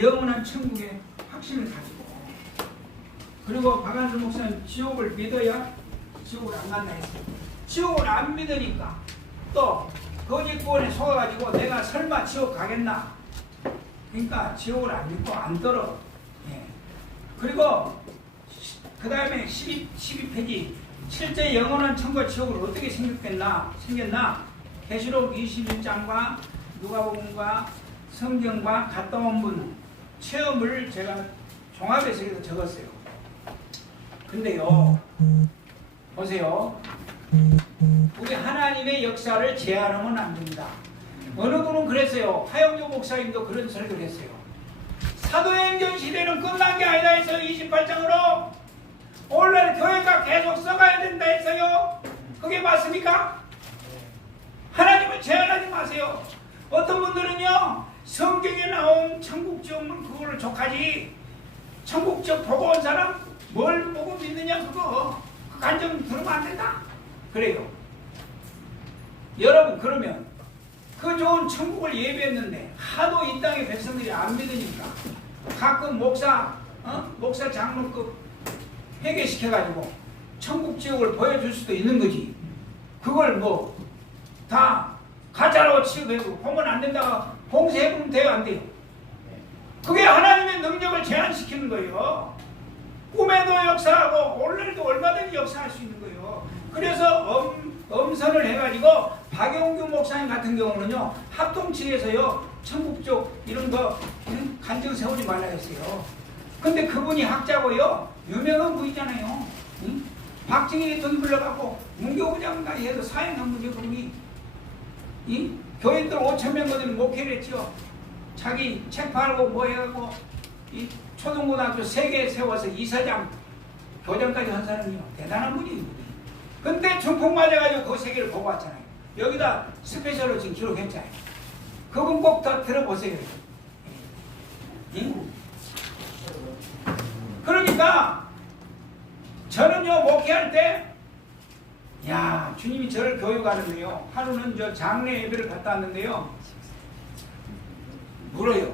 영원한 천국의 확신을 가지고. 그리고 박한수 목사님 지옥을 믿어야 지옥을 안 간다 했어요. 지옥을 안 믿으니까 또 거짓 구원에 속아가지고 내가 설마 지옥 가겠나? 그러니까 지옥을 안 믿고 안 떨어. 예. 그리고 그 다음에 12페이지 실제 영원한 천국과 지옥을 어떻게 생겼나? 계시록 21장과 누가복음과 성경과 갔다 온 분 체험을 제가 종합해서 여기다 적었어요. 근데요, 보세요. 우리 하나님의 역사를 제한하면 안 됩니다. 어느 분은 그랬어요. 하영조 목사님도 그런 설교를 했어요. 사도행전 시대는 끝난 게 아니다 해서 28장으로 오늘날 교회가 계속 써가야 된다 했어요. 그게 맞습니까? 하나님을 제한하지 마세요. 어떤 분들은요, 성경에 나온 천국 지옥은 그거를 족하지. 천국 지옥 보고 온 사람 뭘 보고 믿느냐 그거. 그 간증 들으면 안 된다. 그래요. 여러분, 그러면 그 좋은 천국을 예배했는데 하도 이 땅의 백성들이 안 믿으니까 가끔 목사 장로급 회개시켜가지고 천국 지옥을 보여줄 수도 있는 거지. 그걸 뭐 다 가짜라고 취급해도 보면 안 된다고 봉쇄해보면 돼요, 안 돼요? 그게 하나님의 능력을 제한시키는 거예요. 꿈에도 역사하고 오늘도 얼마든지 역사할 수 있는 거예요. 그래서 엄선을 해가지고 박영규 목사님 같은 경우는요, 합동측에서요 천국 쪽 이런 거 간증 세우지 말라 했어요. 근데 그분이 학자고요 유명한 분이잖아요. 응? 박정희 대통령이 불러갖고 문교부장까지 해도 사행한 분이 그분이 교인들 5,000명 거든 목회를 했죠. 자기 책 팔고 뭐 해갖고 이 초등고등학교 3개 세워서 이사장 교장까지 한 사람이요. 대단한 분이에요. 근데 중풍 맞아가지고 그 3개를 보고 왔잖아요. 여기다 스페셜로 지금 기록했잖아요. 그분 꼭 더 들어보세요. 그러니까 저는요 목회할 때 야, 주님이 저를 교육하는데요. 하루는 저 장례 예배를 갔다 왔는데요. 물어요.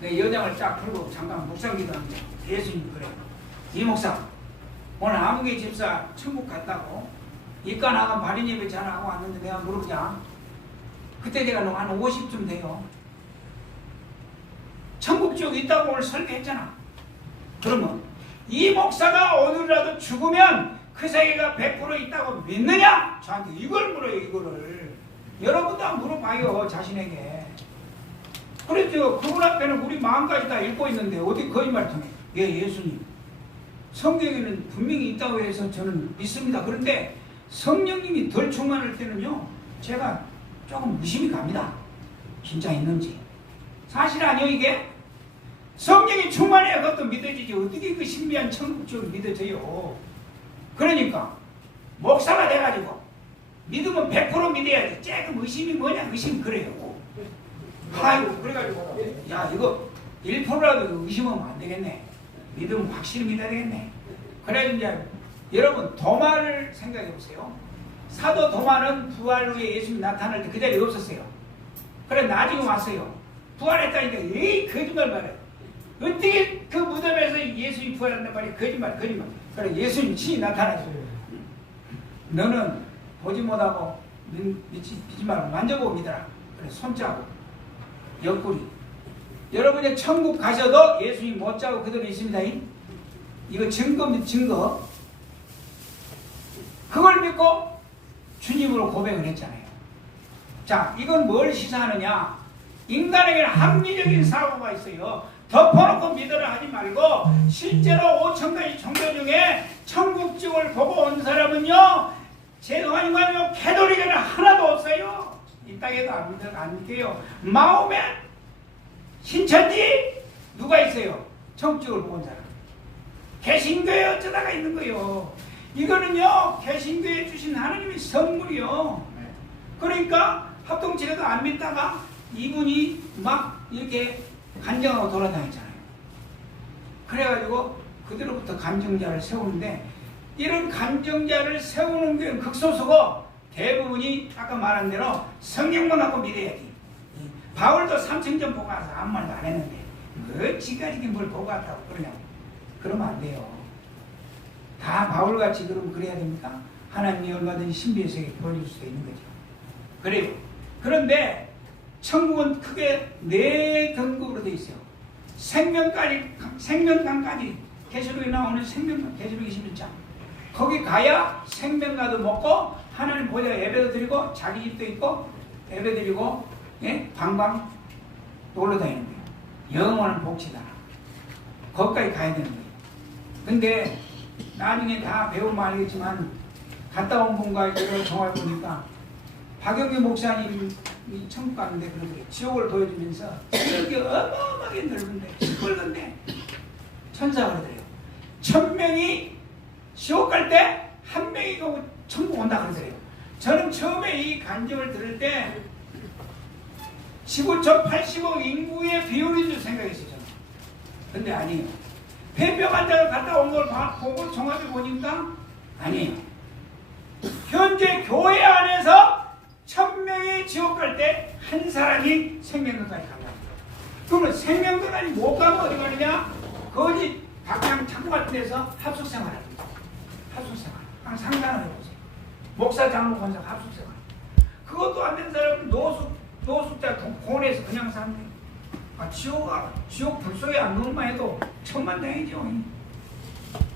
내 여장을 쫙 풀고 잠깐 묵상기도 하는데 예수님 그래요. 이 목사 오늘 아무개 집사 천국 갔다고 이과 나간 발인 예배 전화하고 왔는데 내가 물어보자. 그때 제가 한 50쯤 돼요. 천국 지옥 있다고 오늘 설교했잖아. 그러면 이 목사가 오늘이라도 죽으면 그 세계가 100% 있다고 믿느냐? 저한테 이걸 물어요. 이거를 여러분도 한번 물어봐요. 자신에게. 그랬죠. 그분 앞에는 우리 마음까지 다 읽고 있는데 어디 거짓말 통해. 예, 예수님 성경에는 분명히 있다고 해서 저는 믿습니다. 그런데 성령님이 덜 충만할 때는요 제가 조금 의심이 갑니다. 진짜 있는지. 사실 아니요 이게? 성령이 충만해야 그것도 믿어지지. 어떻게 그 신비한 천국적으로 믿어져요. 그러니까 목사가 돼가지고 믿으면 100% 믿어야지. 조금 의심이 뭐냐? 의심 그래요. 아이고 그래가지고 야 이거 1%라도 의심하면 안 되겠네. 믿으면 확실히 믿어야 되겠네. 그래서 이제 여러분 도마를 생각해 보세요. 사도 도마는 부활 후에 예수님이 나타날 때 그 자리에 없었어요. 그래 나중에 왔어요. 부활했다니까 에이 거짓말 말해. 어떻게 그 무덤에서 예수님이 부활한단 말이야. 거짓말. 그래 예수님이 친히 나타나죠. 너는 보지 못하고 믿지 말고 만져보고 믿어라. 그래 손자국 옆구리. 여러분이 천국 가셔도 예수님 못 자고 그대로 있습니다. 이거 증거입니다. 증거. 그걸 믿고 주님으로 고백을 했잖아요. 자, 이건 뭘 시사하느냐? 인간에게는 합리적인 사고가 있어요. 덮어놓고 믿으라 하지 말고 실제로 5천가지 종교 중에 천국적을 보고 온 사람은요, 제도관이면 캐톨릭에는 하나도 없어요. 이 땅에도 안 믿겨요. 마음에 신천지 누가 있어요? 천국적을 보고 온 사람. 개신교에 어쩌다가 있는 거예요. 이거는요, 개신교에 주신 하나님의 선물이요. 그러니까 합동치료도 안 믿다가 이분이 막 이렇게 간증하고 돌아다녔잖아요. 그래가지고 그대로부터 간증자를 세우는데, 이런 간증자를 세우는 게 극소수고 대부분이 아까 말한 대로 성경만 하고 믿어야지. 바울도 3,000점 보고 와서 아무 말도 안 했는데 그 지가지게 뭘 보고 왔다고 그러냐고. 그러면 안 돼요. 다 바울같이 그러면 그래야 됩니까? 하나님이 얼마든지 신비의 세계 보여줄 수도 있는 거죠. 그래요. 그런데 천국은 크게 4등급으로 되어 있어요. 생명강까지 계시록에 나오는 생명강, 계시록 21장. 거기 가야 생명가도 먹고 하나님 보좌 예배도 드리고 자기 집도 있고 예배 드리고, 예? 방방 놀러 다니는 거예요. 영원한 복지다라. 거기까지 가야 되는 거예요. 근데 나중에 다 배우면 알겠지만 갔다 온 분과 이걸 정확히 보니까 박영규 목사님이 천국 가는데 그러더래요. 지옥을 보여주면서 지옥이 어마어마하게 넓은데 시뻘건데 천사가 그러더래요. 1000명이 지옥 갈 때 한 명이 가고 천국 온다 그러더래요. 저는 처음에 이 간증을 들을 때 지구촌 80억 인구의 비율인 줄 생각했어요. 저는. 근데 아니에요. 폐병 환자를 갔다 온 걸 보고 종합해 보니까 아니에요. 현재 교회 안에서 1000명이 지옥 갈 때 한 사람이 생명도까지 간다. 그러면 생명도까지 못 가면 어디 가느냐? 거기 각양 창고 같은 데서 합숙생활 합니다. 합숙생활. 한번 상상을 해보세요. 목사, 장로, 권사 합숙생활. 그것도 안 된 사람은 노숙자 공원에서 그냥 사는 거예요. 지옥 불속에 안 넣을만 해도 천만다행이죠.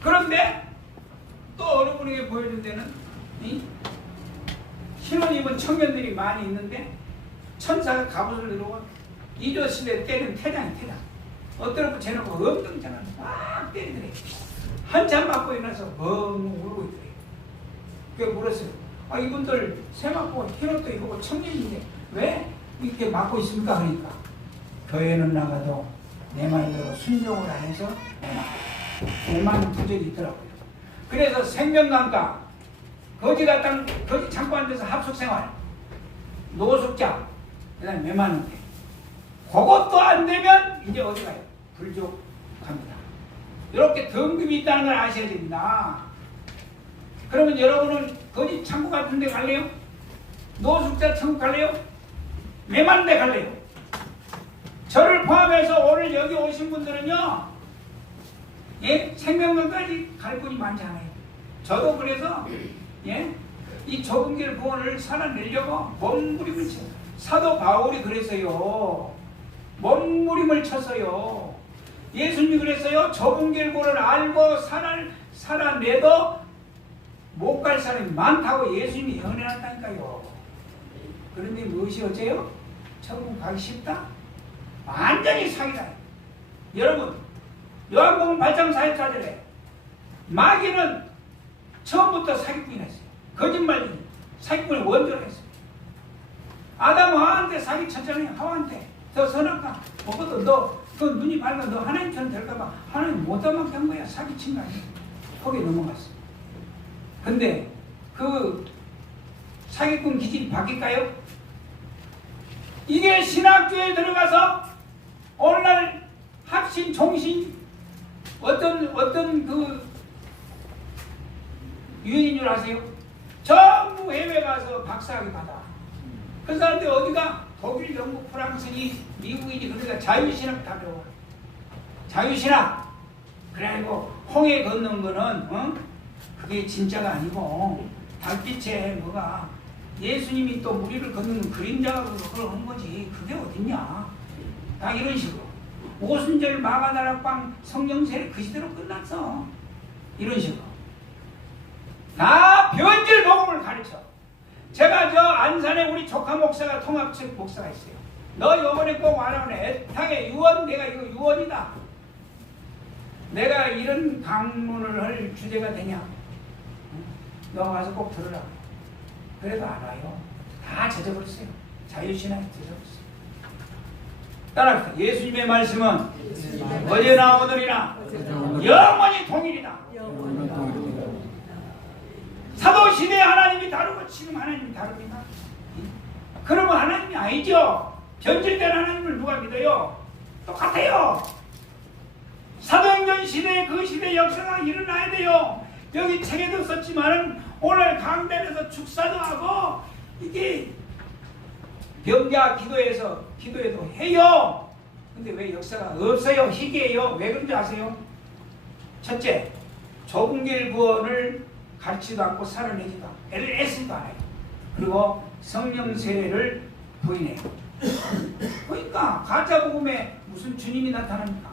그런데 또 어느 분에게 보여준 데는 신혼 입은 청년들이 많이 있는데 천사가 갑옷을 이루고 이조시대 때는 태장. 어떤 쟤는 엉덩이잖아. 막 때리더래. 한참 맞고 일어나서 멍 울고 있더래. 그래서 물었어요. 이분들 새 맞고 흰옷도 입고 청년인데 왜 이렇게 맞고 있습니까? 그러니까 교회는 나가도 내 말대로 순종을 안 해서 오만 부적이 있더라고요. 그래서 생명강가 거지 창고 한 데서 합숙생활 노숙자 그 다음에 메마는데 그것도 안 되면 이제 어디 가요? 불족 갑니다. 이렇게 등급이 있다는 걸 아셔야 됩니다. 그러면 여러분은 거지 창고 같은 데 갈래요? 노숙자 천국 갈래요? 메마는 데 갈래요? 저를 포함해서 오늘 여기 오신 분들은요, 예? 생명론까지 갈 분이 많지 않아요. 저도 그래서, 예? 이 좁은 길 구원을 살아내려고 몸부림을 쳐요. 사도 바울이 그랬어요. 몸부림을 쳤어요. 예수님이 그랬어요. 좁은 길 구원을 알고 살아내도 못 갈 사람이 많다고 예수님이 예언해놨다니까요. 그런데 무엇이 어째요? 천국 가기 쉽다? 완전히 사기다. 여러분, 요한복음 8장 44절에 마귀는 처음부터 사기꾼이 했어요. 거짓말이 사기꾼의 원조를 했어요. 아담 하와한테 사기쳤잖아요. 하와한테 더 선악과 먹어도 너 그 눈이 밝아 너 하나님처럼 될까봐 하나님 못하게 한 거야. 사기친 거 아니에요. 거기에 넘어갔어요. 근데 그 사기꾼 기질이 바뀔까요? 이게 신학교에 들어가서 오늘날 학신, 종신 어떤 그 유인인 줄 아세요? 전부 해외 가서 박사학위 받아. 그 사람들 어디가 독일, 영국, 프랑스니 미국이니 그러니까 자유신학 다 배워. 자유신학. 그래가지고 홍해 걷는 거는 그게 진짜가 아니고 달빛에 뭐가 예수님이 또 무리를 걷는 건 그림자가 그걸 한 거지. 그게 어딨냐. 다 이런 식으로. 오순절 마가다락방 성령세례 그 시대로 끝났어. 이런 식으로. 다 변질 복음을 가르쳐. 제가 저 안산에 우리 조카 목사가 통합측 목사가 있어요. 너 요번에 꼭 와라오네. 애타게 유언, 내가 이거 유언이다. 내가 이런 강론을 할 주제가 되냐? 너 와서 꼭 들으라. 그래도 안 와요. 다 젖어버렸어요. 자유신앙이 젖어버렸어요. 따라합시다. 예수님의 말씀은 어제나 오늘이나 영원히 동일이다. 사도시대 하나님이 다르고 지금 하나님이 다릅니다. 그러면 하나님이 아니죠. 변질된 하나님을 누가 믿어요? 똑같아요. 사도행전 시대에 그 시대 역사가 일어나야 돼요. 여기 책에도 썼지만 오늘 강단에서 축사도 하고 이게 병자 기도에도 해요. 근데 왜 역사가 없어요? 희귀해요. 왜 그런지 아세요? 첫째, 좁은 길 구원을 가르치지도 않고 살아내지도 않고 애를 애쓰지도 않아요. 그리고 성령 세례를 부인해요. 그러니까 가짜 복음에 무슨 주님이 나타납니까?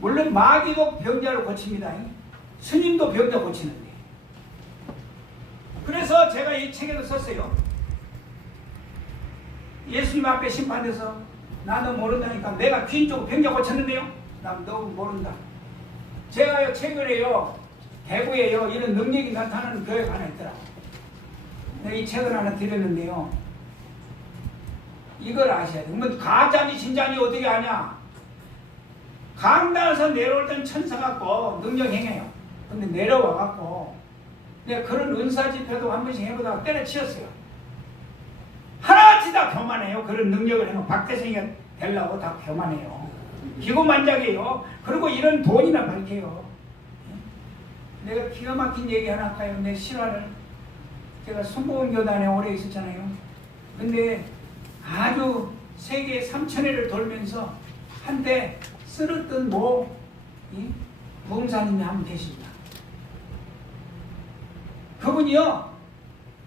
물론 마귀도 병자를 고칩니다. 스님도 병자 고치는데. 그래서 제가 이 책에도 썼어요. 예수님 앞에 심판돼서 나도 모른다니까 내가 귀인 쪽으로 병자 고쳤는데요. 난 너 모른다. 제가요 최근에요 대구에요 이런 능력이 나타나는 교회가 하나 있더라. 내가 이 책을 하나 드렸는데요. 이걸 아셔야 돼. 그러면 가짜니 진짜니 어떻게 아냐? 강단에서 내려올 땐 천사 같고 능력 행해요. 근데 내려와 갖고 내가 그런 은사 집회도 한 번씩 해보다가 때려치웠어요. 하나같이 다 교만해요. 그런 능력을 해면 박대생이 되려고 다 교만해요. 기고만장해요. 그리고 이런 돈이나 밝혀요. 내가 기가 막힌 얘기 하나 할까요? 내 실화를 제가 순복음교단에 오래 있었잖아요. 근데 아주 세계 3,000회를 돌면서 한때 쓸었던 부흥사님이 한 분 계십니다. 그분이요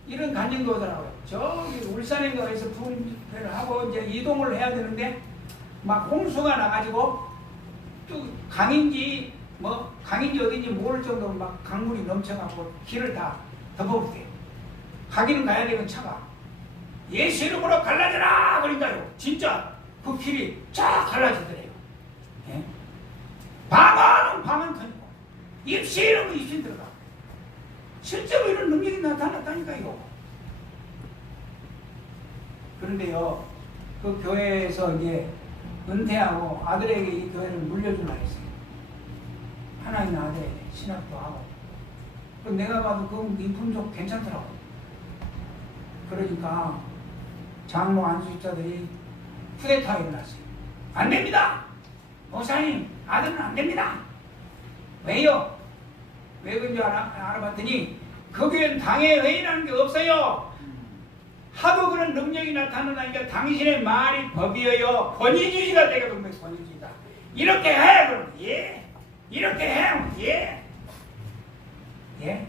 이런 간증도 오더라고요. 저기 울산에 가서 부흥회를 하고 이제 이동을 해야 되는데 막 홍수가 나가지고 또 강인지 어딘지 모를 정도로 막 강물이 넘쳐갖고 길을 다 덮어버려요. 가기는 가야 되는 차가 예수 이름으로 갈라져라 그러니까요. 진짜 그 길이 쫙 갈라지더래요. 예? 방언은 방언 터지고 입시 이름은 입시 들어가. 실제로 이런 능력이 나타났다니까요. 그런데요 그 교회에서 이제 은퇴하고 아들에게 이 교회를 물려주려 했어요. 하나 있는 아들 신학도 하고. 내가 봐도 그 인품적 괜찮더라고. 그러니까 장로 안수집사들이 쿠데타가 일어났어요. 안 됩니다. 목사님 아들은 안 됩니다. 왜요? 왜 그런지 알아봤더니 그 교회는 당회회의라는 게 없어요. 하도 그런 능력이 나타나니까 당신의 말이 법이에요. 권위주의가 되거든요. 권위주의다. 이렇게 해 그럼 예. 이렇게 해 예. 예.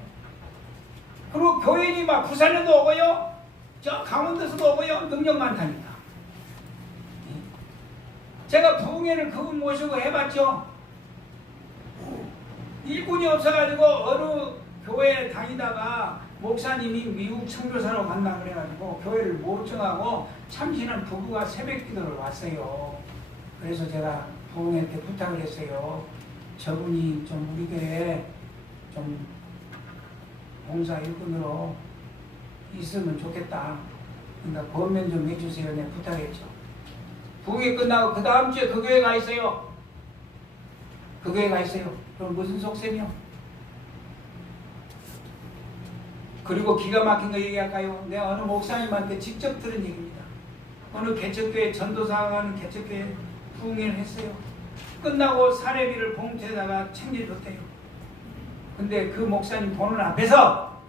그리고 교인이 막 부산에도 오고요. 저 강원도에서도 오고요. 능력 많다니까. 예. 제가 부흥회를 그분 모시고 해봤죠. 일꾼이 없어가지고 어느 교회 다니다가 목사님이 미국 선교사로 간다 그래가지고 교회를 못 정하고 참신한 부부가 새벽 기도를 왔어요. 그래서 제가 부흥회 때 부탁을 했어요. 저분이 좀 우리 교회에 좀 봉사 일꾼으로 있으면 좋겠다. 그러니까 권면 좀 해주세요. 내가 부탁했죠. 부흥회 끝나고 그 다음 주에 그 교회 가 있어요. 그 교회 가 있어요. 그럼 무슨 속셈이요? 그리고 기가 막힌 거 얘기할까요? 내가 어느 목사님한테 직접 들은 얘기입니다. 어느 개척교회 전도사가 하는 개척교회 부흥회를 했어요. 끝나고 사례비를 봉투에다가 챙겨줬대요. 근데 그 목사님 보는 앞에서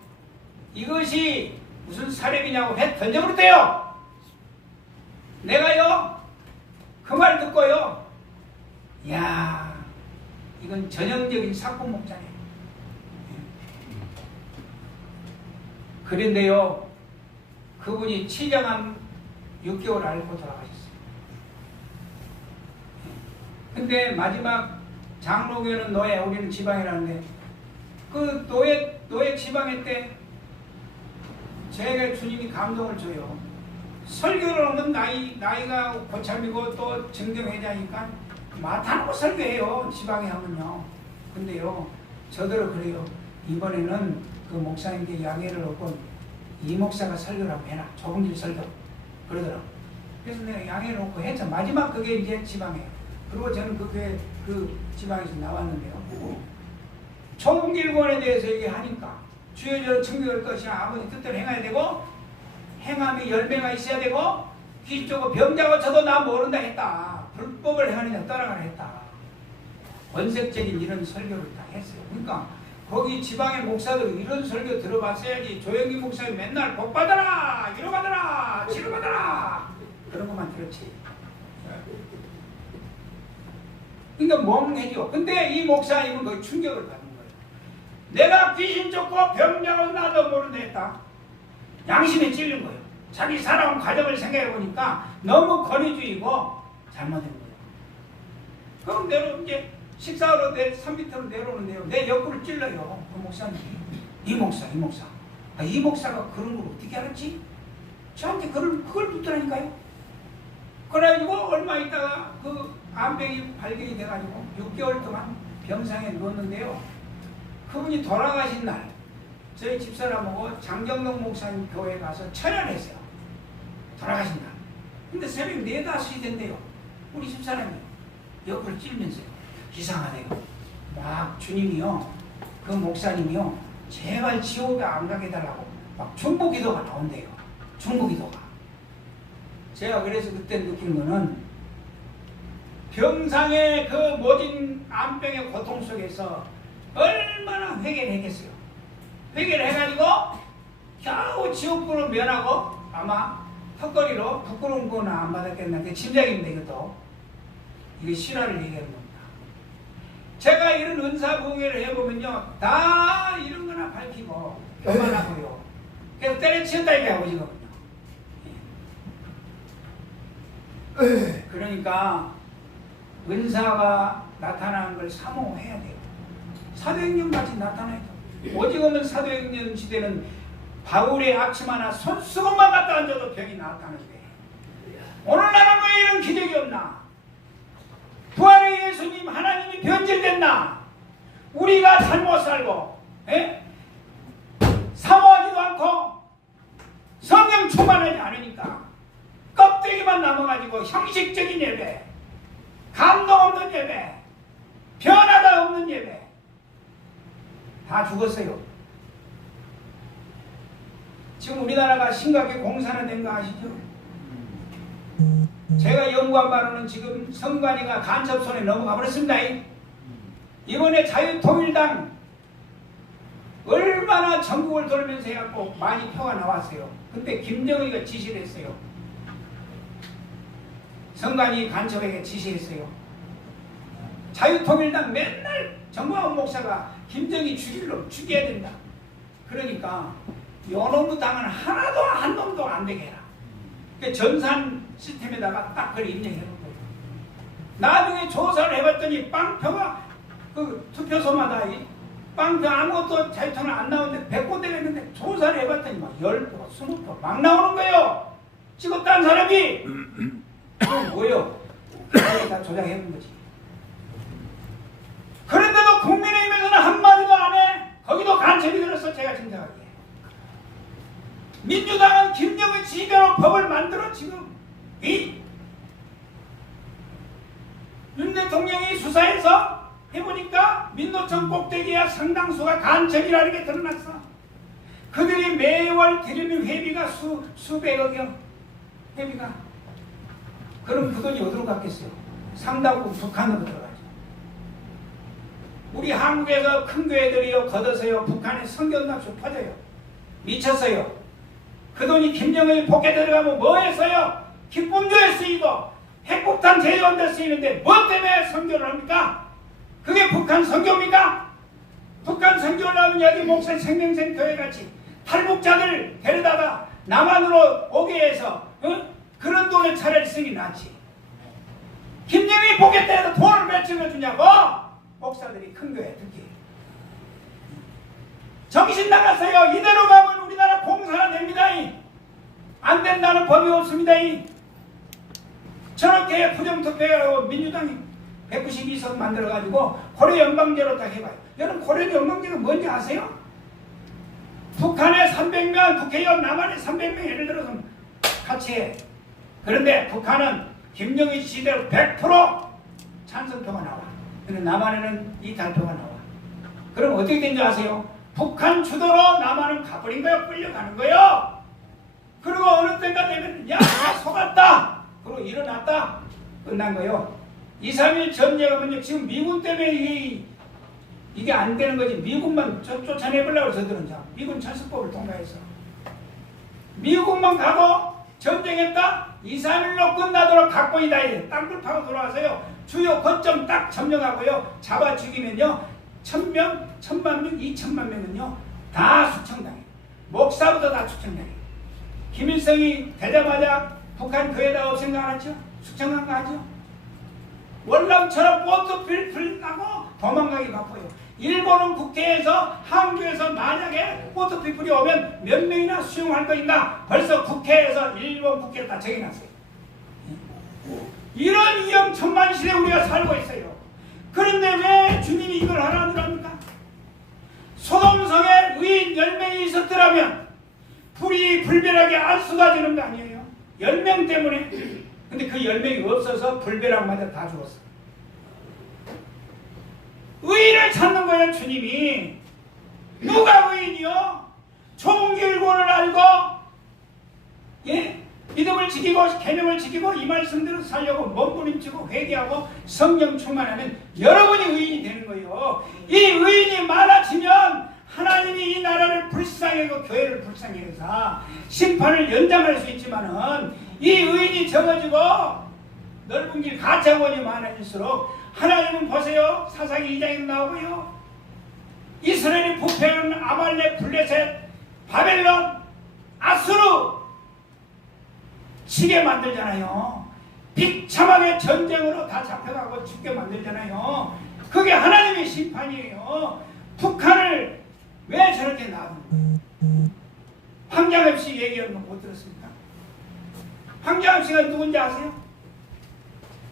이것이 무슨 사례비냐고 해 던져버렸대요. 내가요 그 말 듣고요 야 이건 전형적인 사건 목자예요. 그런데요 그분이 치장한 6개월 앓고 돌아가셨어요. 근데 마지막 장로교는 노예, 우리는 지방이라는데 그 노예 지방회 때 제게 주님이 감동을 줘요. 설교를 하면 나이가 고참이고 또 정경회장이니까 맡아놓고 설교해요. 지방에 하면요. 근데요, 저대로 그래요. 이번에는 그 목사님께 양해를 얻고 이 목사가 설교를 한번 해라. 조봉길 설교. 그러더라고. 그래서 내가 양해를 얻고 했죠. 마지막 그게 이제 지방에. 그리고 저는 그 교회 그 지방에서 나왔는데요. 조봉길 권에 대해서 얘기하니까 주여 저는 청교할 것이야. 아버지 뜻대로 행해야 되고 행함이 열매가 있어야 되고 귀족고 병자고 저도 나 모른다 했다. 불법을 행하느냐 따라가라 했다. 원색적인 이런 설교를 다 했어요. 그러니까 거기 지방의 목사들 이런 설교 들어봤어야지. 조영기 목사님 맨날 복 받아라, 위로 받아라, 치료 받아라 그런 것만 들었지. 그러니까 멍해져. 근데 이 목사님은 거의 충격을 받은 거예요. 내가 귀신 쫓고 병자고 나도 모른다 했다. 양심에 찔린 거예요. 자기 살아온 과정을 생각해 보니까 너무 권위주의고 잘못된 거예요. 그럼 내려 이제 식사하러 산 밑으로 내려오는데요. 내 옆구를 찔러요. 그 목사님이. 이 목사. 아, 이 목사가 그런 걸 어떻게 알았지? 저한테 그걸 묻더라니까요. 그래가지고 얼마 있다가 그 암병이 발견이 돼가지고 6개월 동안 병상에 누웠는데요. 그분이 돌아가신 날 저희 집사람하고 장경동 목사님 교회에 가서 철야했어요. 돌아가신 날. 근데 새벽 4, 5시 된대요. 우리 집사람이 옆으로 찔면서요. 이상하대요. 막 주님이요, 그 목사님이요, 제발 지옥에 안 가게 해달라고 막 중보기도가 나온대요. 중보기도가. 제가 그래서 그때 느낀 거는 병상의 그 모진 암병의 고통 속에서 얼마나 회개를 했겠어요. 회개를 해가지고 겨우 지옥불을 면하고 아마 턱걸이로 부끄러운 거는 안 받았겠나. 그 짐작입니다. 이것도. 이게 실화를 얘기하는 겁니다. 제가 이런 은사 부흥회를 해보면요, 다 이런 거나 밝히고 교만하고요. 그래서 때려치웠다 얘기하고 지금은요. 그러니까 은사가 나타나는 걸 사모해야 돼요. 사도행전 같이 나타나야 돼요. 오직 없는 사도행전 시대는 바울의 앞치마나 손수건만 갖다 얹어도 병이 나았다는데 오늘날은 왜 이런 기적이 없나? 부활의 예수님 하나님이 변질됐나? 우리가 잘못 살고 사모하지도 않고 성령 충만하지 않으니까 껍데기만 남아가지고 형식적인 예배, 감동 없는 예배, 변화가 없는 예배 다 죽었어요. 지금 우리나라가 심각하게 공산화된 거 아시죠? 제가 연구한 바로는 지금 선관위가 간첩 손에 넘어가 버렸습니다. 이번에 자유통일당 얼마나 전국을 돌면서 해갖고 많이 표가 나왔어요. 근데 김정은이가 지시를 했어요. 선관위 간첩에게 지시했어요. 자유통일당 맨날 정광훈 목사가 김정희 죽일 놈 죽여야 된다. 그러니까 요놈의 당은 하나도 한 놈도 안 되게 해라. 그러니까 전산 시스템에다가 딱 그걸 입력해 놓은 거예요. 나중에 조사를 해봤더니 빵표가 그 투표소마다 빵표 아무것도 자유통일 안 나오는데 100군데가 있는데 조사를 해봤더니 막 10표, 20표 막 나오는 거예요. 찍었다는 사람이. 그건 뭐예요? 다 조작해 본 거지. 그런데도 국민의힘에서는 한마디도 안 해. 거기도 간첩이 들었어. 제가 짐작하기에. 민주당은 김정은 지휘대로 법을 만들어 지금 윤 대통령이 수사해서 해보니까 민노총 꼭대기야 상당수가 간첩이라는 게 드러났어. 그들이 매월 드리는 회비가 수백억이요. 회비가. 그럼 그 돈이 어디로 갔겠어요? 상당부 북한으로 들어가죠. 우리 한국에서 큰 교회들이요 걷어서요 북한에 선교납수 퍼져요. 미쳤어요. 그 돈이 김정은이 복에 들어가면 뭐 했어요? 기쁨교에 쓰이고 핵폭탄 제조한 데 쓰이는데 뭐 때문에 선교를 합니까? 그게 북한 선교입니까? 북한 선교를 하면 여기 목사 생명생 교회같이 탈북자들 데려다가 남한으로 오게 해서 그런 돈을 차라리 쓰기 낫지. 김정은이 복에 때에서 돈을 왜 찍어주냐고? 목사들이 큰 교회 특히. 정신 나갔어요. 이대로 가면 우리나라 공사가 됩니다. 안 된다는 법이 없습니다. 저렇게 부정투표하고 민주당이 192석 만들어가지고 고려 연방제로 딱 해봐요. 여러분 고려 연방제가 뭔지 아세요? 북한에 300명 국회의원, 남한에 300명 예를 들어서 같이 해. 그런데 북한은 김정일 시대로 100% 찬성표가 나와. 근데 남한에는 이탈표가 나와. 그럼 어떻게 된지 아세요? 북한 주도로 남한은 가버린 거야. 끌려가는 거예요. 그리고 어느 때가 되면 야 속았다. 그리고 일어났다. 끝난 거예요. 2, 3일 전쟁하면요. 지금 미군 때문에 이게 안 되는 거지. 미군만 쫓아내보려고 저들은 자. 미군 철수법을 통과해서. 미국만 가고 전쟁했다. 2, 3일로 끝나도록 각본이다. 땅굴 파고 돌아와서요. 주요 거점 딱 점령하고요. 잡아 죽이면요. 1000명, 1000만 명, 2000만 명은요. 다 수청당해요. 목사부터 다 수청당해요. 김일성이 되자마자 북한 교회다 없앤 거 알았죠? 수청한 거 알죠? 월남처럼 보트필 풀다고 도망가기 바빠요. 일본은 국회에서 한국에서 만약에 보트피플이 오면 몇 명이나 수용할 거인가 벌써 국회에서 일본 국회를 다 정해놨어요. 이런 위험천만 시대에 우리가 살고 있어요. 그런데 왜 주님이 이걸 하라 그럽니까? 소돔성에 의인 10명이 있었더라면 불이 불벼락에 안 쏟아지는 거 아니에요? 10명 때문에. 근데 그 10명이 없어서 불벼락마저 다 죽었어. 의인을 찾는 거예요, 주님이. 누가 의인이요? 종길고를 알고, 예? 믿음을 지키고, 계명을 지키고, 이 말씀대로 살려고 몸부림치고, 회개하고, 성령 충만하면 여러분이 의인이 되는 거예요. 이 의인이 많아지면 하나님이 이 나라를 불쌍히 하고, 교회를 불쌍히 해서 심판을 연장할 수 있지만은, 이 의인이 적어지고, 넓은 길 가짜원이 많아질수록, 하나님은 보세요. 사사기 2장에 나오고요. 이스라엘이 부패한 아말렉, 블레셋, 바벨론, 아수르 치게 만들잖아요. 비참하게 전쟁으로 다 잡혀가고 죽게 만들잖아요. 그게 하나님의 심판이에요. 북한을 왜 저렇게 놔둔 거예요? 황장엽 씨 얘기하는 거 못 들었습니까? 황장엽 씨가 누군지 아세요?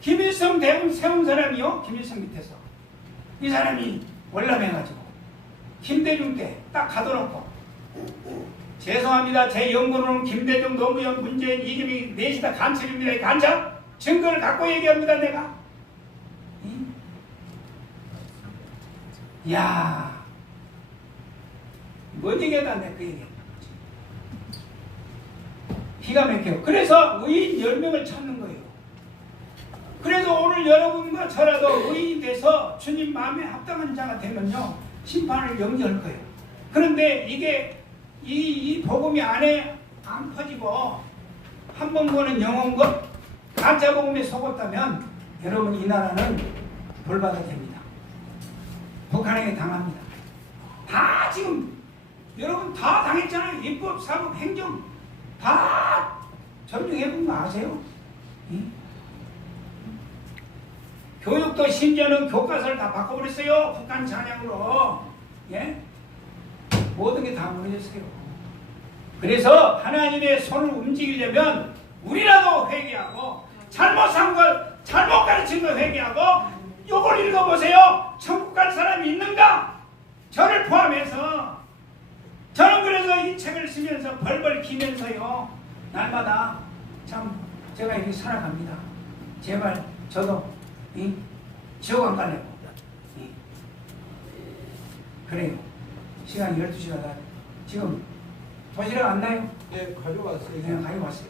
김일성 대군 세운 사람이요. 김일성 밑에서. 이 사람이 월남해가지고 김대중 때 딱 가둬놓고 죄송합니다. 제 연구는 김대중, 노무현, 문재인, 이재명이 넷이 다 간첩입니다. 간첩? 증거를 갖고 얘기합니다. 내가. 이야, 뭔 얘기도 안 돼. 그 얘기. 기가 막혀요. 그래서 의인 10명을 찾는 거예요. 그래서 오늘 여러분과 저라도 의인이 돼서 주님 마음에 합당한 자가 되면요. 심판을 연기할 거예요. 그런데 이게 이 복음이 안에 안 퍼지고 한 번 보는 영혼것 가짜 복음에 속았다면 여러분 이 나라는 벌받아야 됩니다. 북한에게 당합니다. 다 지금 여러분 다 당했잖아요. 입법, 사법, 행정 다 점령해본 거 아세요? 교육도 심지어는 교과서를 다 바꿔버렸어요. 북한 찬양으로. 예? 모든 게 다 무너졌어요. 그래서 하나님의 손을 움직이려면 우리라도 회개하고 잘못한 걸 잘못 가르친 걸 회개하고 이걸 읽어보세요. 천국 갈 사람이 있는가? 저를 포함해서 저는 그래서 이 책을 쓰면서 벌벌 기면서요. 날마다 참 제가 이렇게 살아갑니다. 제발 저도 지옥 안 가려고. 그래요. 시간이 12시가 다. 지금 도시락 안 나요? 네, 가져왔어요. 그냥 가져왔어요.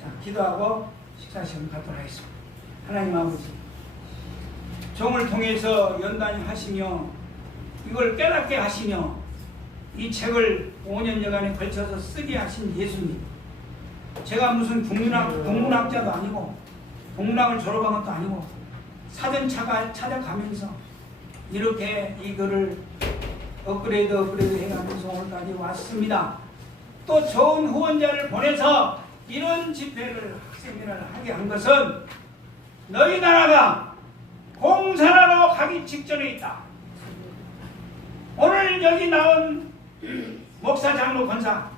자, 기도하고 식사 시간 갖도록 하겠습니다. 하나님 아버지, 종을 통해서 연단히 하시며 이걸 깨닫게 하시며 이 책을 5년여간에 걸쳐서 쓰게 하신 예수님, 제가 무슨 국문학자도 아니고 국문학을 졸업한 것도 아니고 사전 찾아가면서 이렇게 이 글을 업그레이드 해가면서 오늘까지 왔습니다. 또 좋은 후원자를 보내서 이런 집회를 학생회를 하게 한 것은 너희 나라가 공산화로 가기 직전에 있다. 오늘 여기 나온 목사, 장로, 권사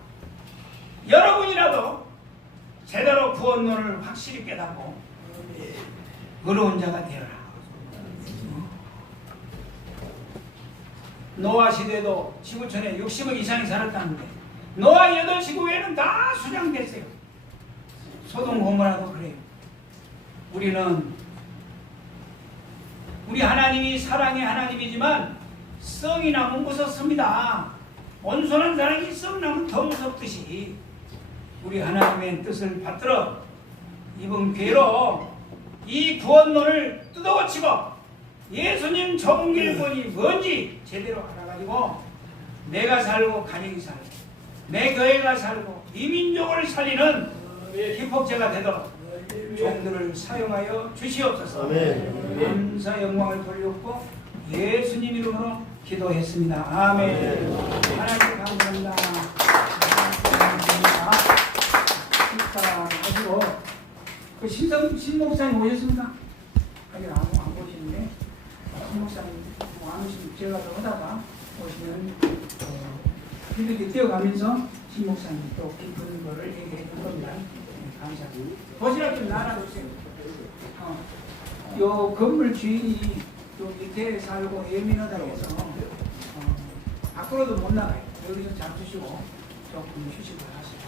여러분이라도 제대로 구원론을 확실히 깨닫고 의로운 자가 되어라. 노아 시대도 지구촌에 60억 이상이 살았다는데 노아 8시구 외에는 다 수장됐어요. 소돔 고모라도 그래요. 우리 하나님이 사랑의 하나님이지만 성이 나면 무섭습니다. 온순한 사랑이 성 나면 더 무섭듯이 우리 하나님의 뜻을 받들어 이번 기회로 이 구원론을 뜯어고치고 예수님 정길권이 뭔지 제대로 알아가지고 내가 살고 가정이 살고 내 교회가 살고 이 민족을 살리는 기폭제가 되도록 종들을 사용하여 주시옵소서. 감사 영광을 돌렸고 예수님 이름으로 기도했습니다. 아멘. 하나님 감사합니다. 하시고 그 신목사님 오셨습니까? 아직 안 보시는데 신목사님 안 오시면 제가 더 하다가 오시면 이렇게 뛰어가면서 신목사님 또 깊은 거를 얘기해 줄 겁니다. 감사합니다. 도시락 좀 나눠주세요. 요 건물 주인이 요 밑에 살고 예민하다고 해서 밖으로도 못 나가요. 여기서 잡수시고 조금 휴식을 하시고